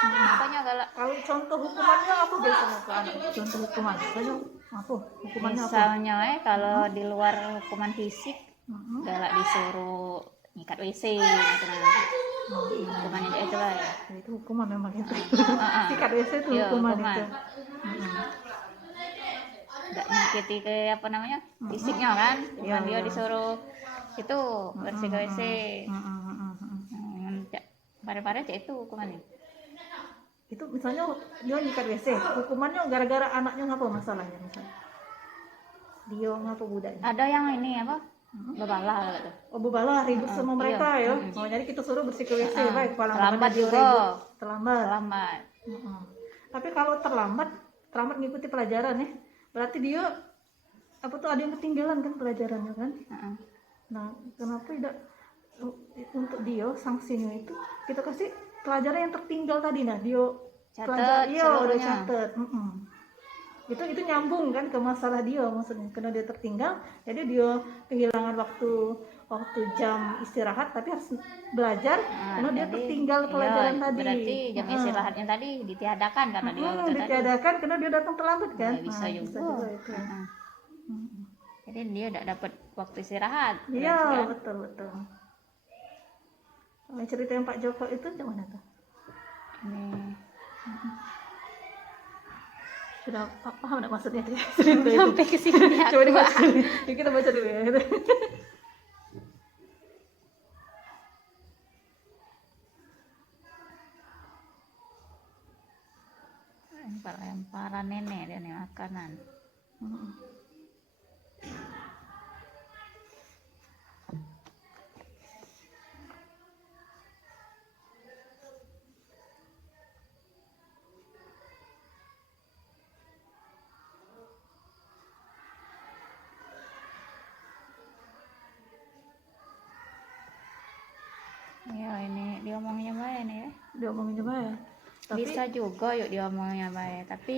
Makanya Kalau contoh hukumannya apa biasanya ke anak? Contoh hukuman, misalnya apa? Hukumannya apa? misalnya kalau di luar hukuman fisik galak disuruh nyikat WC gitu nah. Hukumannya itu lah ya. Ya, itu hukuman memang itu. Sikat WC itu Iya, hukuman hukuman. itu. Nggak nyakiti ke apa namanya fisiknya kan cuma dia disuruh itu bersih ke WC. Pare-pare itu hukumannya. Itu misalnya dia nyikat WC, hukumannya gara-gara anaknya ngapa masalahnya misalnya? Dia ngapa budaknya? Ada yang ini apa bebalah gitu. Oh bebalah ribut sama mereka iya. ya. Oh jadi kita suruh bersih ke WC, baik. Kalau Terlambat dia juga. ribut, terlambat. Terlambat. Tapi kalau terlambat ngikuti pelajaran ya, berarti dia apa tuh ada yang ketinggalan kan pelajarannya kan? Nah kenapa tidak untuk dia sanksinya itu kita kasih pelajaran yang tertinggal tadi nah dia Catat iya udah seluruhnya. catat. Itu nyambung kan ke masalah dia maksudnya karena dia tertinggal jadi dia kehilangan waktu jam istirahat tapi harus belajar karena dia Jadi, tertinggal pelajaran tadi. Berarti jam istirahatnya tadi ditiadakan karena dia udah tadi. Ditiadakan karena dia datang terlambat kan. Ya, bisa juga. Itu. Jadi dia tidak dapat waktu istirahat. Iya berarti kan? betul. Cerita yang Pak Joko itu gimana tuh? Ini Sudah paham nggak maksudnya tuh? Cerita itu. sampai ke sini Coba aku. dibaca dulu. Yuk kita baca dulu ya. Lemparan nenek dia nih makanan. Ya ini diomonginnya baik nih ya. Diomongin coba ya. Tapi Bisa juga yuk diomonginnya baik. Tapi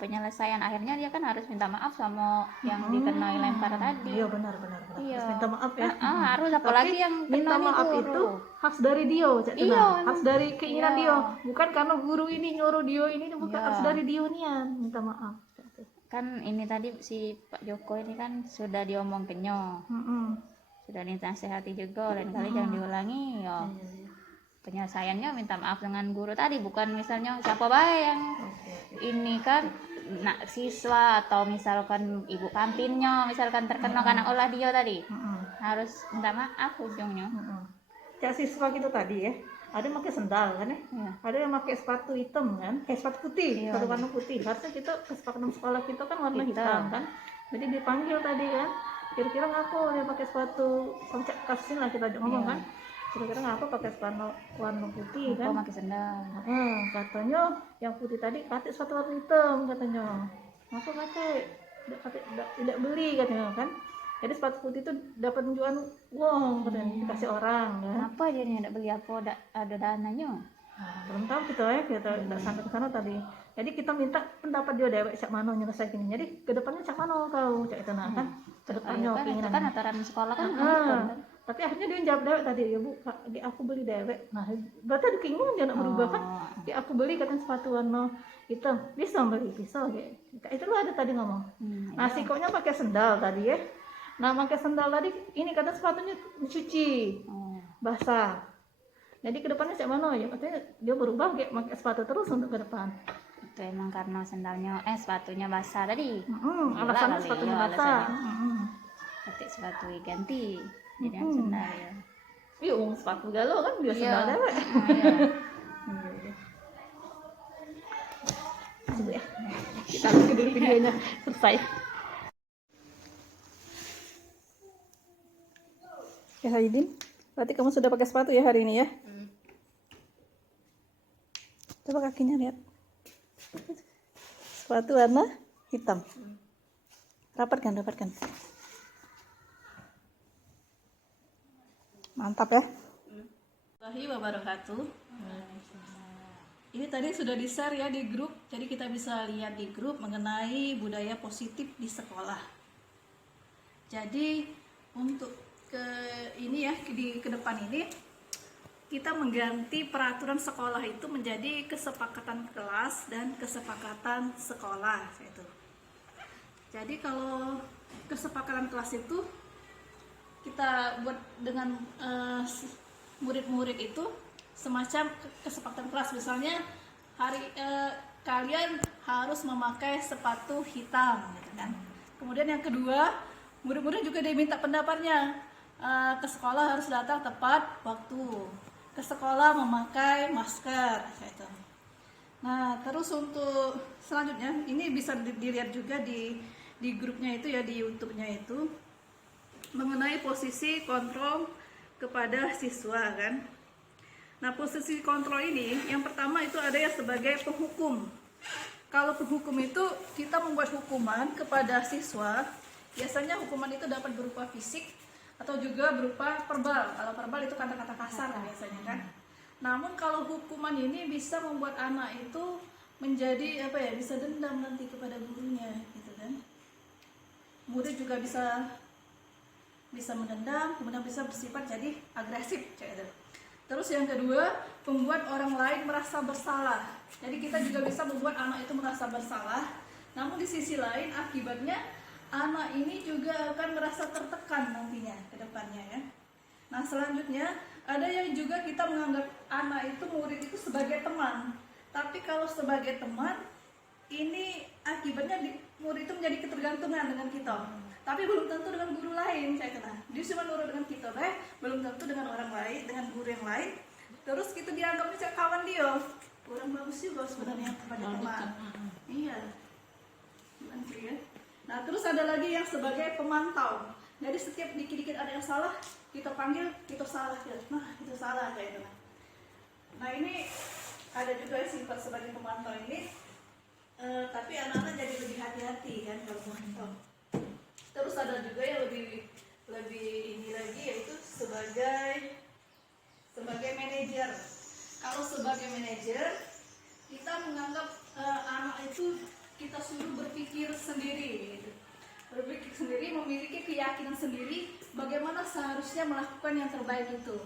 penyelesaian akhirnya dia kan harus minta maaf sama yang dikenai lempar tadi. iya benar. Iya. Harus minta maaf ya. Harus Tapi apalagi yang minta kenal maaf guru. itu harus dari dia, Cak Iya, Tenang. emang. Harus dari keinginan Iya. dia, bukan karena guru ini nyuruh dia ini, bukan Iya. harus dari dia nian minta maaf. Kan ini tadi si Pak Joko ini kan sudah diomong kenyo, sudah dinasehati juga lain kali jangan diulangi ya. Penyelesaiannya minta maaf dengan guru tadi, bukan misalnya siapa baik yang ini kan nak siswa atau misalkan ibu kantinnya misalkan terkena karena olah dia tadi harus minta maaf ujungnya. Cak siswa gitu tadi ya, ada yang pakai sendal kan ya, Iya. ada yang pakai sepatu hitam kan, sepatu putih, Iya. sepatu warna putih. Harusnya kita kesepakatan sekolah kita kan warna Hitam. hitam kan, jadi dipanggil tadi kan, kira-kira ngapa dia pakai sepatu, kasusnya lah kita ngomong Iya. kan, kira-kira ngapa pakai sepatu warna putih Kok kan? pakai sendal? Katanya yang putih tadi pakai sepatu warna hitam katanya, ngapa pakai? Tidak beli katanya kan. Jadi sepatu putih itu dapat tunjukan uang katanya dikasih orang kan. Kenapa dia tidak beli apa ada dananya? Belum tahu kita ya, kita tidak sampai ke sana tadi. Jadi kita minta pendapat dia dewek cak mano nyelesai ini. Jadi kedepannya cak mano kau cak itu nah kan. Kedepannya Kan itu keinginan. kan aturan sekolah kan begitu kan. Tapi akhirnya dia jawab dewek tadi ya bu, aku beli dewek. Nah berarti ada keinginan dia nak berubah kan. Ya, aku beli katanya sepatu warna hitam, bisa beli bisa kayak itu lah ada tadi ngomong. Nah sikoknya pakai sendal tadi ya. Nah pakai sendal tadi ini kata sepatunya dicuci basah. Jadi kedepannya cak mana ya katanya dia berubah kayak pakai sepatu terus untuk ke depan. Itu emang karena sendalnya sepatunya basah tadi. Alasannya kali, sepatunya iya, basah. Ketik sepatu ganti. Jadi yang sendal ya. Iya, sepatu galau kan dia Iya. sendal dewek. Iya. Kita ambil dulu videonya selesai. Ya Haidin, berarti kamu sudah pakai sepatu ya hari ini ya? Coba kakinya lihat. Sepatu warna hitam. Rapatkan. Mantap ya. Warahmatullahi wabarakatuh. Ini tadi sudah di-share ya di grup, jadi kita bisa lihat di grup mengenai budaya positif di sekolah. Jadi untuk ke depan ini kita mengganti peraturan sekolah itu menjadi kesepakatan kelas dan kesepakatan sekolah itu. Jadi kalau kesepakatan kelas itu kita buat dengan murid-murid itu semacam kesepakatan kelas, misalnya kalian harus memakai sepatu hitam gitu kan. Kemudian yang kedua, murid-murid juga diminta pendapatnya, ke sekolah harus datang tepat waktu, ke sekolah memakai masker gitu. Nah terus untuk selanjutnya ini bisa dilihat juga di grupnya itu ya, di YouTube-nya itu mengenai posisi kontrol kepada siswa kan. Nah posisi kontrol ini yang pertama itu ada ya sebagai penghukum. Kalau penghukum itu kita membuat hukuman kepada siswa, biasanya hukuman itu dapat berupa fisik atau juga berupa verbal. Kalau verbal itu kata-kata kasar biasanya kan. Namun kalau hukuman ini bisa membuat anak itu menjadi bisa dendam nanti kepada gurunya gitu kan. Murid juga bisa menendam, kemudian bisa bersifat jadi agresif kayak gitu. Terus yang kedua, membuat orang lain merasa bersalah. Jadi kita juga bisa membuat anak itu merasa bersalah. Namun di sisi lain akibatnya anak ini juga akan merasa tertekan nantinya ke depannya ya. Nah selanjutnya ada yang juga kita menganggap anak itu, murid itu sebagai teman. Tapi kalau sebagai teman ini akibatnya murid itu menjadi ketergantungan dengan kita. Tapi belum tentu dengan guru lain saya kena. Dia cuma nurut dengan kita, belum tentu dengan orang lain, dengan guru yang lain. Terus kita dianggapnya kawan dia. Kurang bagus juga sebenarnya kepada teman. Iya. Ya. Nah, terus ada lagi yang sebagai pemantau. Jadi setiap dikit-dikit ada yang salah, kita panggil, kita salah ya. Nah, itu salah kayak gitu. Nah, ini ada juga sifat sebagai pemantau ini. Tapi anak-anak jadi lebih hati-hati kan kalau memantau. Terus ada juga yang lebih ini lagi, yaitu sebagai manajer. Kalau sebagai manajer kita menganggap anak itu kita suruh berpikir sendiri gitu. Berpikir sendiri, memiliki keyakinan sendiri bagaimana seharusnya melakukan yang terbaik itu.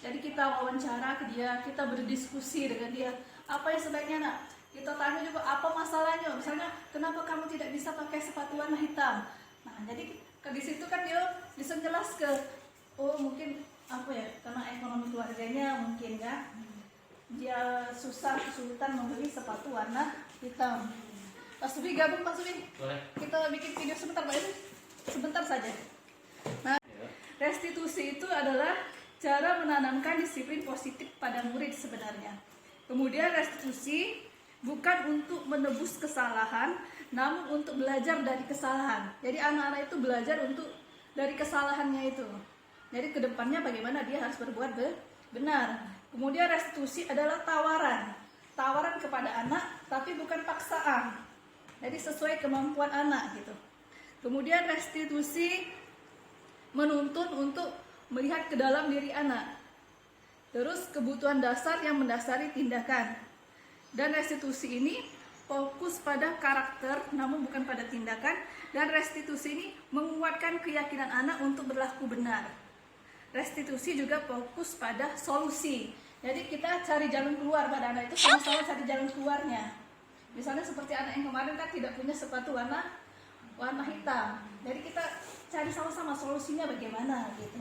Jadi kita wawancara ke dia, kita berdiskusi dengan dia, apa yang sebaiknya nak. Kita tanya juga apa masalahnya, misalnya kenapa kamu tidak bisa pakai sepatu warna hitam. Nah, jadi di situ kan dia bisa jelas ke, oh mungkin karena ekonomi keluarganya mungkin ya, dia kesulitan membeli sepatu warna hitam. Pak Subi gabung, Pak Subi. Boleh. Kita bikin video sebentar Pak, sebentar saja. Nah, restitusi itu adalah cara menanamkan disiplin positif pada murid sebenarnya. Kemudian restitusi bukan untuk menebus kesalahan, namun untuk belajar dari kesalahan. Jadi anak-anak itu belajar dari kesalahannya itu. Jadi kedepannya bagaimana dia harus berbuat benar. Kemudian restitusi adalah tawaran kepada anak, tapi bukan paksaan. Jadi sesuai kemampuan anak gitu. Kemudian restitusi menuntun untuk melihat ke dalam diri anak. Terus kebutuhan dasar yang mendasari tindakan. Dan restitusi ini fokus pada karakter namun bukan pada tindakan, dan restitusi ini menguatkan keyakinan anak untuk berlaku benar. Restitusi juga fokus pada solusi. Jadi kita cari jalan keluar pada anak itu, sama-sama cari jalan keluarnya. Misalnya seperti anak yang kemarin kan tidak punya sepatu warna hitam. Jadi kita cari sama-sama solusinya bagaimana gitu.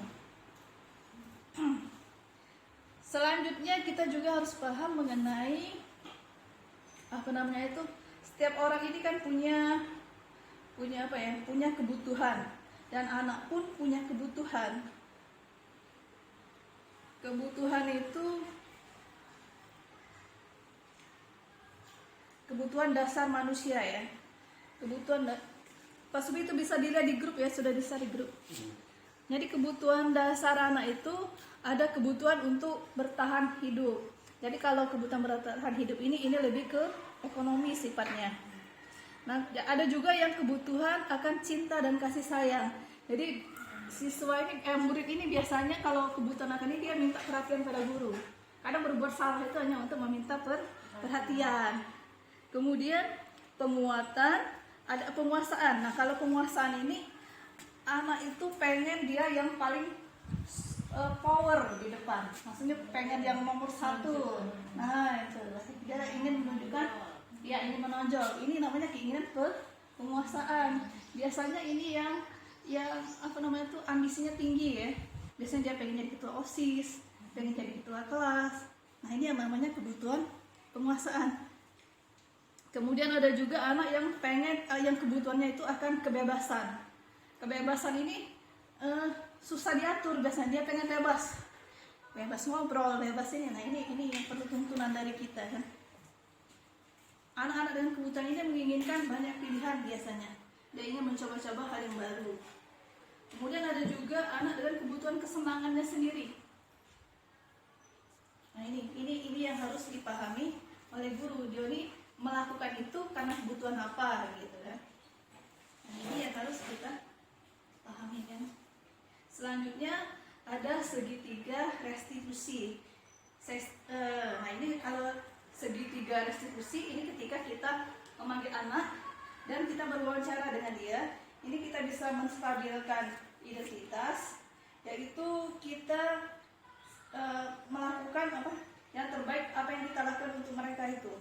Selanjutnya kita juga harus paham mengenai setiap orang ini kan punya kebutuhan, dan anak pun punya kebutuhan. Kebutuhan itu kebutuhan dasar manusia ya. kebutuhan Pak Subi itu bisa dilihat di grup ya, sudah bisa di grup. Jadi kebutuhan dasar anak itu ada kebutuhan untuk bertahan hidup. Jadi kalau kebutuhan bertahan hidup ini lebih ke ekonomi sifatnya. Nah, ada juga yang kebutuhan akan cinta dan kasih sayang. Jadi siswa ini, murid ini biasanya kalau kebutuhan akan ini dia minta perhatian pada guru. Kadang berbuat salah itu hanya untuk meminta perhatian. Kemudian penguatan, ada penguasaan. Nah, kalau penguasaan ini anak itu pengen dia yang paling power di depan. Maksudnya pengen yang nomor 1. Nah, itu dia ingin menunjukkan, dia ingin menonjol. Ini namanya keinginan penguasaan. Biasanya ini yang apa namanya tuh ambisinya tinggi ya. Biasanya dia pengen jadi ketua OSIS, pengen jadi ketua kelas. Nah, ini yang namanya kebutuhan penguasaan. Kemudian ada juga anak yang pengen yang kebutuhannya itu akan kebebasan. Kebebasan ini susah diatur, biasanya dia pengen bebas ngobrol, bebas ini. Nah, ini yang perlu tuntunan dari kita kan. Anak-anak dengan kebutuhan ini menginginkan banyak pilihan biasanya. Dia ingin mencoba-coba hal yang baru. Kemudian ada juga anak dengan kebutuhan kesenangannya sendiri. Nah, ini yang harus dipahami oleh guru. Dia ini melakukan itu karena kebutuhan apa gitu kan. Nah, ini yang harus kita pahami kan. Selanjutnya ada segitiga restitusi. Nah, ini kalau segitiga restitusi ini ketika kita memanggil anak dan kita berwawancara dengan dia, ini kita bisa menstabilkan identitas, yaitu kita melakukan yang terbaik, apa yang kita lakukan untuk mereka itu.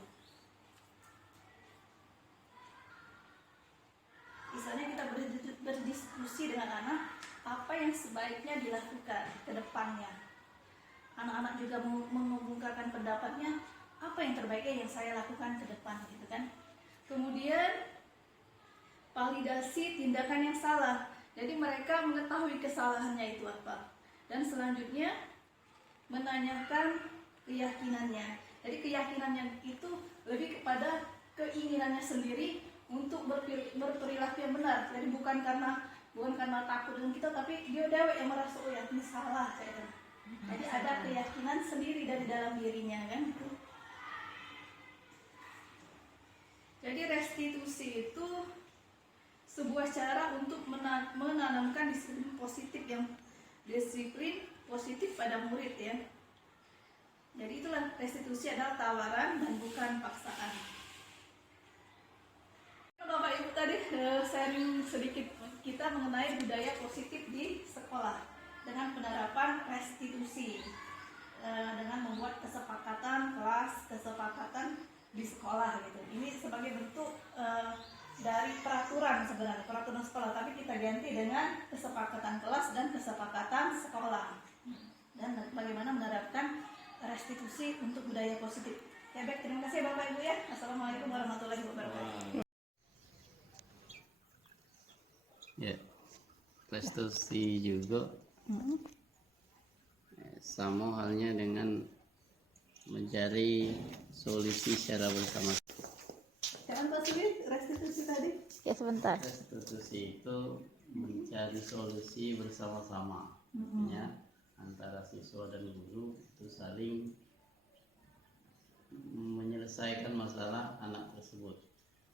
Misalnya kita berdiskusi dengan anak apa yang sebaiknya dilakukan ke depannya. Anak-anak juga mengungkapkan pendapatnya, apa yang terbaiknya yang saya lakukan ke depan gitu kan. Kemudian validasi tindakan yang salah. Jadi mereka mengetahui kesalahannya itu apa. Dan selanjutnya menanyakan keyakinannya. Jadi keyakinannya itu lebih kepada keinginannya sendiri untuk berperilaku yang benar. Jadi bukan karena takut dengan kita, tapi dia dewek yang merasa oh ya ini salah kayaknya. Jadi ada keyakinan sendiri dari dalam dirinya kan. Jadi restitusi itu sebuah cara untuk menanamkan disiplin positif pada murid ya. Jadi itulah restitusi adalah tawaran dan bukan paksaan. Bapak Ibu tadi sharing sedikit kita mengenai budaya positif di sekolah dengan penerapan restitusi, dengan membuat kesepakatan kelas, kesepakatan di sekolah gitu. Ini sebagai bentuk dari peraturan sebenarnya, peraturan sekolah, tapi kita ganti dengan kesepakatan kelas dan kesepakatan sekolah. Dan bagaimana menerapkan restitusi untuk budaya positif. Ya baik, terima kasih Bapak Ibu ya. Assalamualaikum warahmatullahi wabarakatuh. Ya, restitusi juga sama halnya dengan mencari solusi secara bersama. Jangan Pak Subi, restitusi tadi. Ya sebentar. Restitusi itu mencari solusi bersama-sama, artinya antara siswa dan guru itu saling menyelesaikan masalah anak tersebut.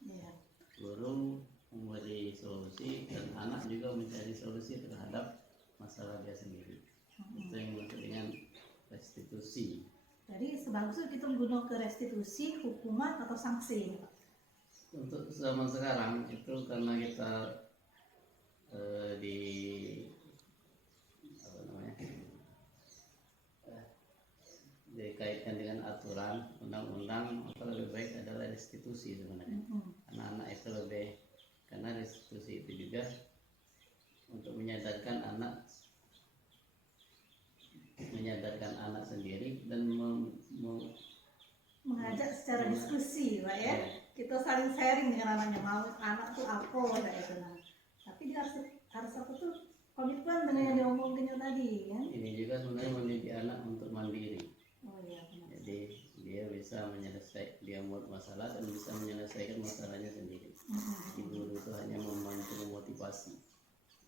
Ya. Guru memberi solusi dan anak juga mencari solusi terhadap masalah dia sendiri. Itu yang dimaksud dengan restitusi. Jadi sebagusnya kita menggunakan restitusi, hukuman atau sanksi. Untuk zaman sekarang itu karena kita dikaitkan dengan aturan undang-undang, maka lebih baik adalah restitusi sebenarnya. Anak-anak itu lebih, karena restitusi itu juga untuk menyadarkan anak sendiri dan mengajak secara diskusi Pak ya. Kita saling sharing dengan anaknya, mau anak tuh apa kayak itu. Nah, tapi dia harus apa tuh komitmen dengan yang diomongin tadi kan. Ini juga sebenarnya mendidik anak untuk mandiri. Oh iya benar. Jadi dia bisa dia buat masalah dan bisa menyelesaikan masalahnya sendiri. Jadi guru itu hanya membantu memotivasi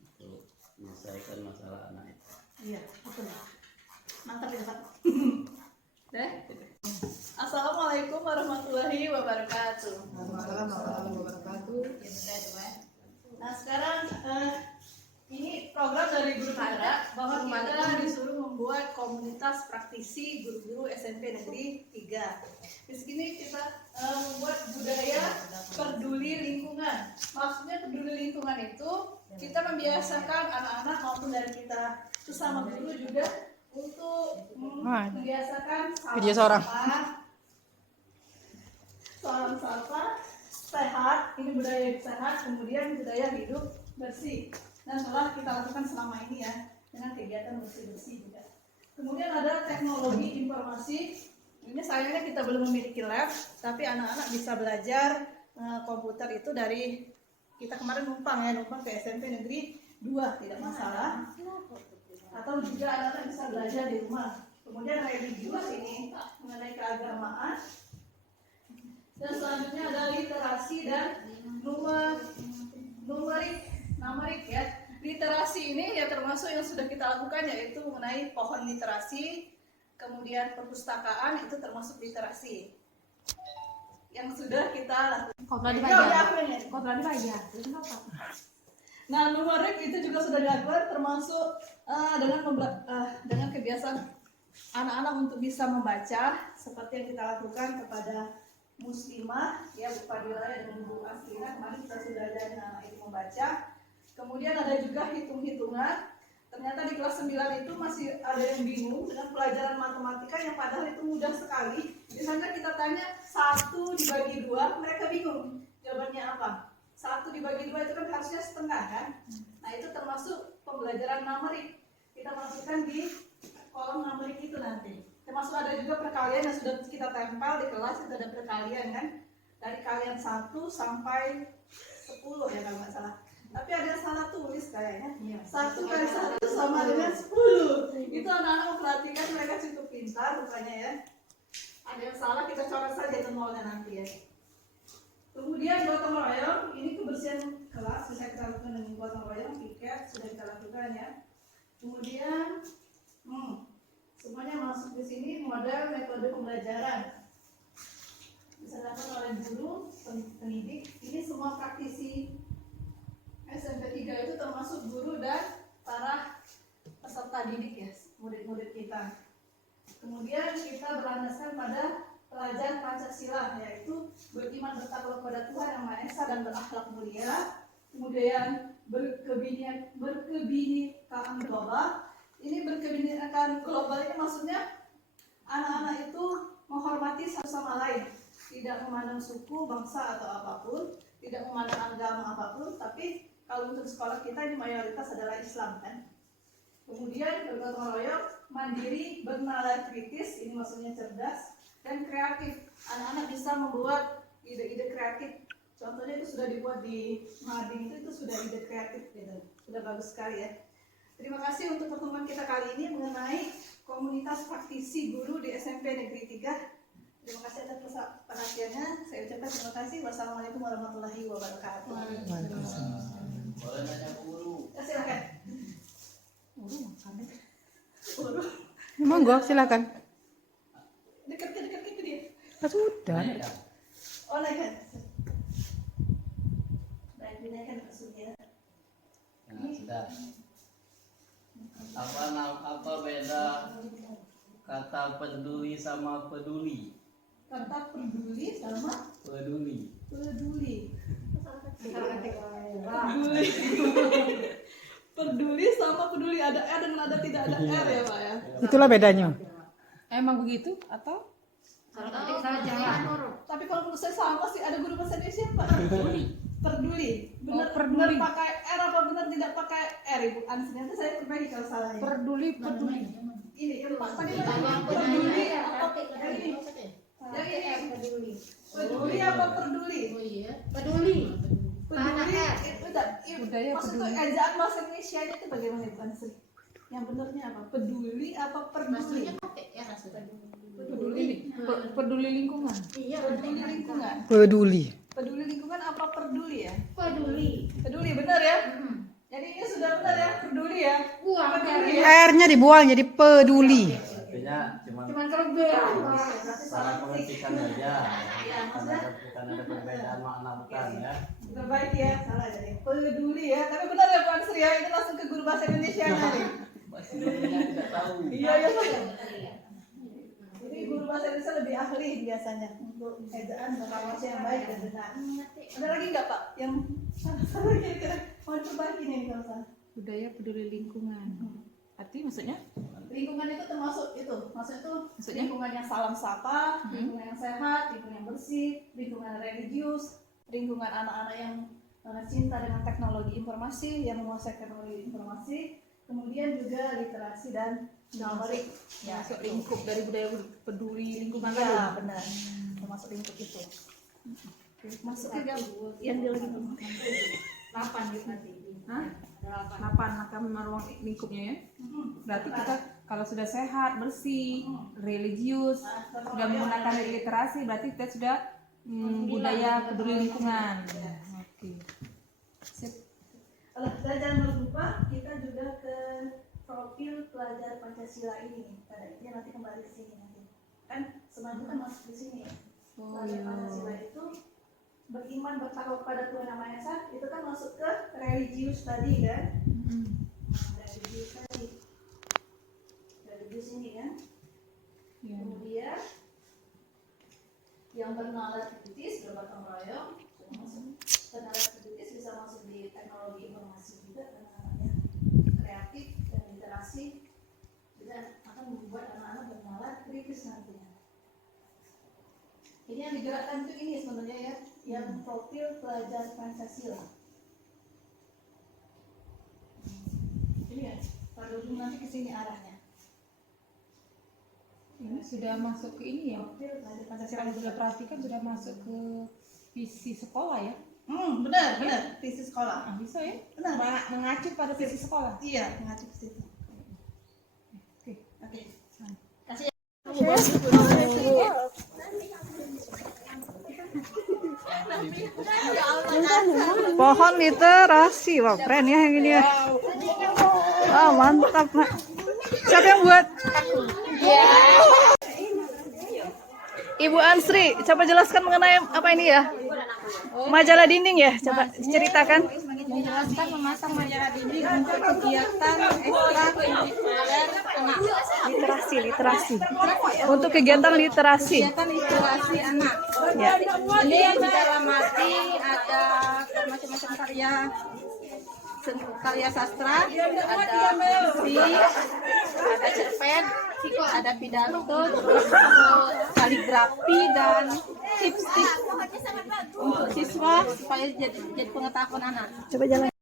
untuk menyelesaikan masalah anak itu. Iya, betul. Mantap ya Pak. Deh. Assalamualaikum warahmatullahi wabarakatuh. Waalaikumsalam warahmatullahi wabarakatuh. Nah sekarang ini program dari Guru Mitra bahwa kita disuruh membuat komunitas praktisi guru-guru SMP Negeri 3. Di sini kita membuat budaya peduli lingkungan. Maksudnya peduli lingkungan itu kita membiasakan anak-anak maupun dari kita sesama guru juga untuk membiasakan salam sapa sehat, ini budaya hidup sehat, kemudian budaya hidup bersih. Dan telah kita lakukan selama ini ya, dengan kegiatan bersih-bersih juga. Kemudian ada teknologi informasi. Ini sayangnya kita belum memiliki lab, tapi anak-anak bisa belajar komputer itu dari kita kemarin numpang ke SMP Negeri 2, tidak masalah. Atau juga anak-anak bisa belajar di rumah. Kemudian religius ini mengenai keagamaan. Dan selanjutnya ada literasi dan numerik ya. Literasi ini ya termasuk yang sudah kita lakukan, yaitu mengenai pohon literasi, kemudian perpustakaan itu termasuk literasi yang sudah kita lakukan. Kodrat dibayar. Nah, numerik itu juga sudah dilakukan, termasuk dengan kebiasaan anak-anak untuk bisa membaca seperti yang kita lakukan kepada Muslimah ya, Bu Fadila dan Bu Aslina. Kemarin kita sudah ada anak itu membaca. Kemudian ada juga hitung-hitungan. Ternyata di kelas 9 itu masih ada yang bingung dengan pelajaran matematika yang padahal itu mudah sekali. Misalnya kita tanya 1 dibagi 2, mereka bingung jawabannya apa. 1 dibagi 2 itu kan harusnya setengah kan. Nah itu termasuk pembelajaran numerik. Kita masukkan di kolom numerik itu nanti. Termasuk ada juga perkalian yang sudah kita tempel di kelas, itu ada perkalian kan. Dari kalian 1 sampai 10 ya kalau nggak salah. Tapi ada yang salah tulis kayaknya. 1 kali 1 sama dengan 10. Itu anak-anak memperhatikan, mereka cukup pintar rupanya ya. Ada yang salah, kita coret saja itu nolnya nanti ya. Kemudian gotong royong, ini kebersihan kelas bisa kita lakukan dengan gotong royong, piket sudah kita lakukan ya. Kemudian semuanya masuk di sini model metode pembelajaran. Bisa dilakukan oleh guru, pendidik. Ini semua praktisi SMP 3 itu termasuk guru dan para peserta didik ya, murid-murid kita. Kemudian kita berlandaskan pada pelajaran Pancasila, yaitu beriman bertakwa kepada Tuhan Yang Maha Esa dan berakhlak mulia. Kemudian berkebinekaan global. Ini berkebinekaan global ini maksudnya anak-anak itu menghormati satu sama lain, tidak memandang suku, bangsa atau apapun, tidak memandang agama apapun, tapi kalau untuk sekolah kita ini mayoritas adalah Islam kan. Kemudian bergotong royong, mandiri, bernalar kritis, ini maksudnya cerdas dan kreatif. Anak-anak bisa membuat ide-ide kreatif. Contohnya itu sudah dibuat di Mading itu sudah ide kreatif gitu. Sudah bagus sekali ya. Terima kasih untuk pertemuan kita kali ini mengenai komunitas praktisi guru di SMP Negeri 3. Terima kasih atas perhatiannya. Saya ucapkan terima kasih. Wassalamualaikum warahmatullahi wabarakatuh. Boleh nanya guru? Silakan. Monggo silakan. Dekat ke dia. Sudah. Oh naikkan. Baik, dinaikkan maksudnya. Nah, sudah. Apa beda kata peduli sama peduli? Kata peduli sama Peduli. Peduli sama peduli, ada R dan ada tidak ada R ya Pak ya. Itulah bedanya. Emang begitu atau? Tapi kalau menurut saya sama sih, ada guru bahasa Indonesia Pak. Peduli. Benar peduli. benar pakai R apa benar tidak pakai R Ibu Anis? Nanti saya perbaiki kalau salah ya. Peduli. Ini yang Pak tadi peduli apa ini? Yang ini peduli apa peduli? Peduli itu Budaya maksudnya peduli. ejaan bahasa Indonesia itu bagaimana Ibu Anis? Yang benernya apa? Peduli apa peduli? Peduli lingkungan. Peduli lingkungan. Peduli. Peduli lingkungan apa peduli ya? Peduli. Peduli benar ya? Jadi ini sudah benar ya, peduli ya? Peduli ya? R-nya dibuang jadi peduli. Artinya cuma Cuman kelebihan. salah pengertian aja. Bukan ada perbedaan makna bukan ya. Terbaik ya, salah jadi peduli ya. Tapi benar ya Pak Ansri ya, ini langsung ke guru bahasa Indonesia nih. Bahasa Indonesia tidak tahu. Iya ya Pak. Jadi guru bahasa Indonesia lebih ahli biasanya untuk ejaan proklamasi yang baik dan benar. Ada lagi nggak Pak yang salah kira-kira mau diperbaiki nih kalau salah? Budaya peduli lingkungan. Arti maksudnya? Lingkungan itu termasuk itu, maksudnya Maksudnya? lingkungan yang salam sapa, lingkungan yang sehat, lingkungan yang bersih, lingkungan religius, lingkungan anak-anak yang cinta dengan teknologi informasi, yang menguasai teknologi informasi, kemudian juga literasi dan numerik. Ya, Masuk lingkup dari budaya peduli lingkungan ya tadi. benar, termasuk lingkup itu. Masuk ke Yang dia lagi tuh. 8 gitu nanti. Hah? 8 maka ruang lingkupnya ya. Berarti kita kalau sudah sehat, bersih, religius, sudah menggunakan literasi, berarti kita sudah budaya peduli lingkungan. Oke. Sip. Kalau kita jangan lupa, kita juga ke profil pelajar Pancasila ini. Pada intinya nanti kembali ke sini nanti. Kan semuanya kan masuk di sini. Pelajar Pancasila itu beriman bertakwa kepada Tuhan Yang Maha Esa, itu kan masuk ke religius tadi kan? Religius tadi. Religius ini kan? Ya. Kemudian yang bernalar kritis, bergotong royong, sudah masuk. Bernalar kritis bisa masuk di teknologi informasi juga karena anaknya kreatif dan literasi, bisa akan membuat anak-anak bernalar kritis nantinya. Ini yang digerakkan itu ini sebenarnya ya, yang profil pelajar Pancasila. Ini ya, pada ujung nanti ke sini arahnya. Ini sudah masuk ke ini ya. Profil pelajar Pancasila. Kalau sudah perhatikan sudah masuk ke visi sekolah ya. Benar, visi sekolah. Nah, bisa ya. Benar. Mengacu pada visi sekolah. Iya, mengacu ke situ. Oke. Oke. Pohon literasi, wah keren ya yang ini ya. Wah mantap Mak. Siapa yang buat? Ibu Ansri, coba jelaskan mengenai apa ini ya? Majalah dinding ya, coba ceritakan. Menjelaskan memasang majalah dinding untuk kegiatan ekstrakurikuler anak. Literasi. Untuk kegiatan literasi. Kegiatan literasi anak. Ya. Ini yang kita amati ada macam-macam karya sastra, ada puisi, ada cerpen, ada pidato, kaligrafi dan tips-tips untuk siswa supaya jadi pengetahuan anak. Coba jalan.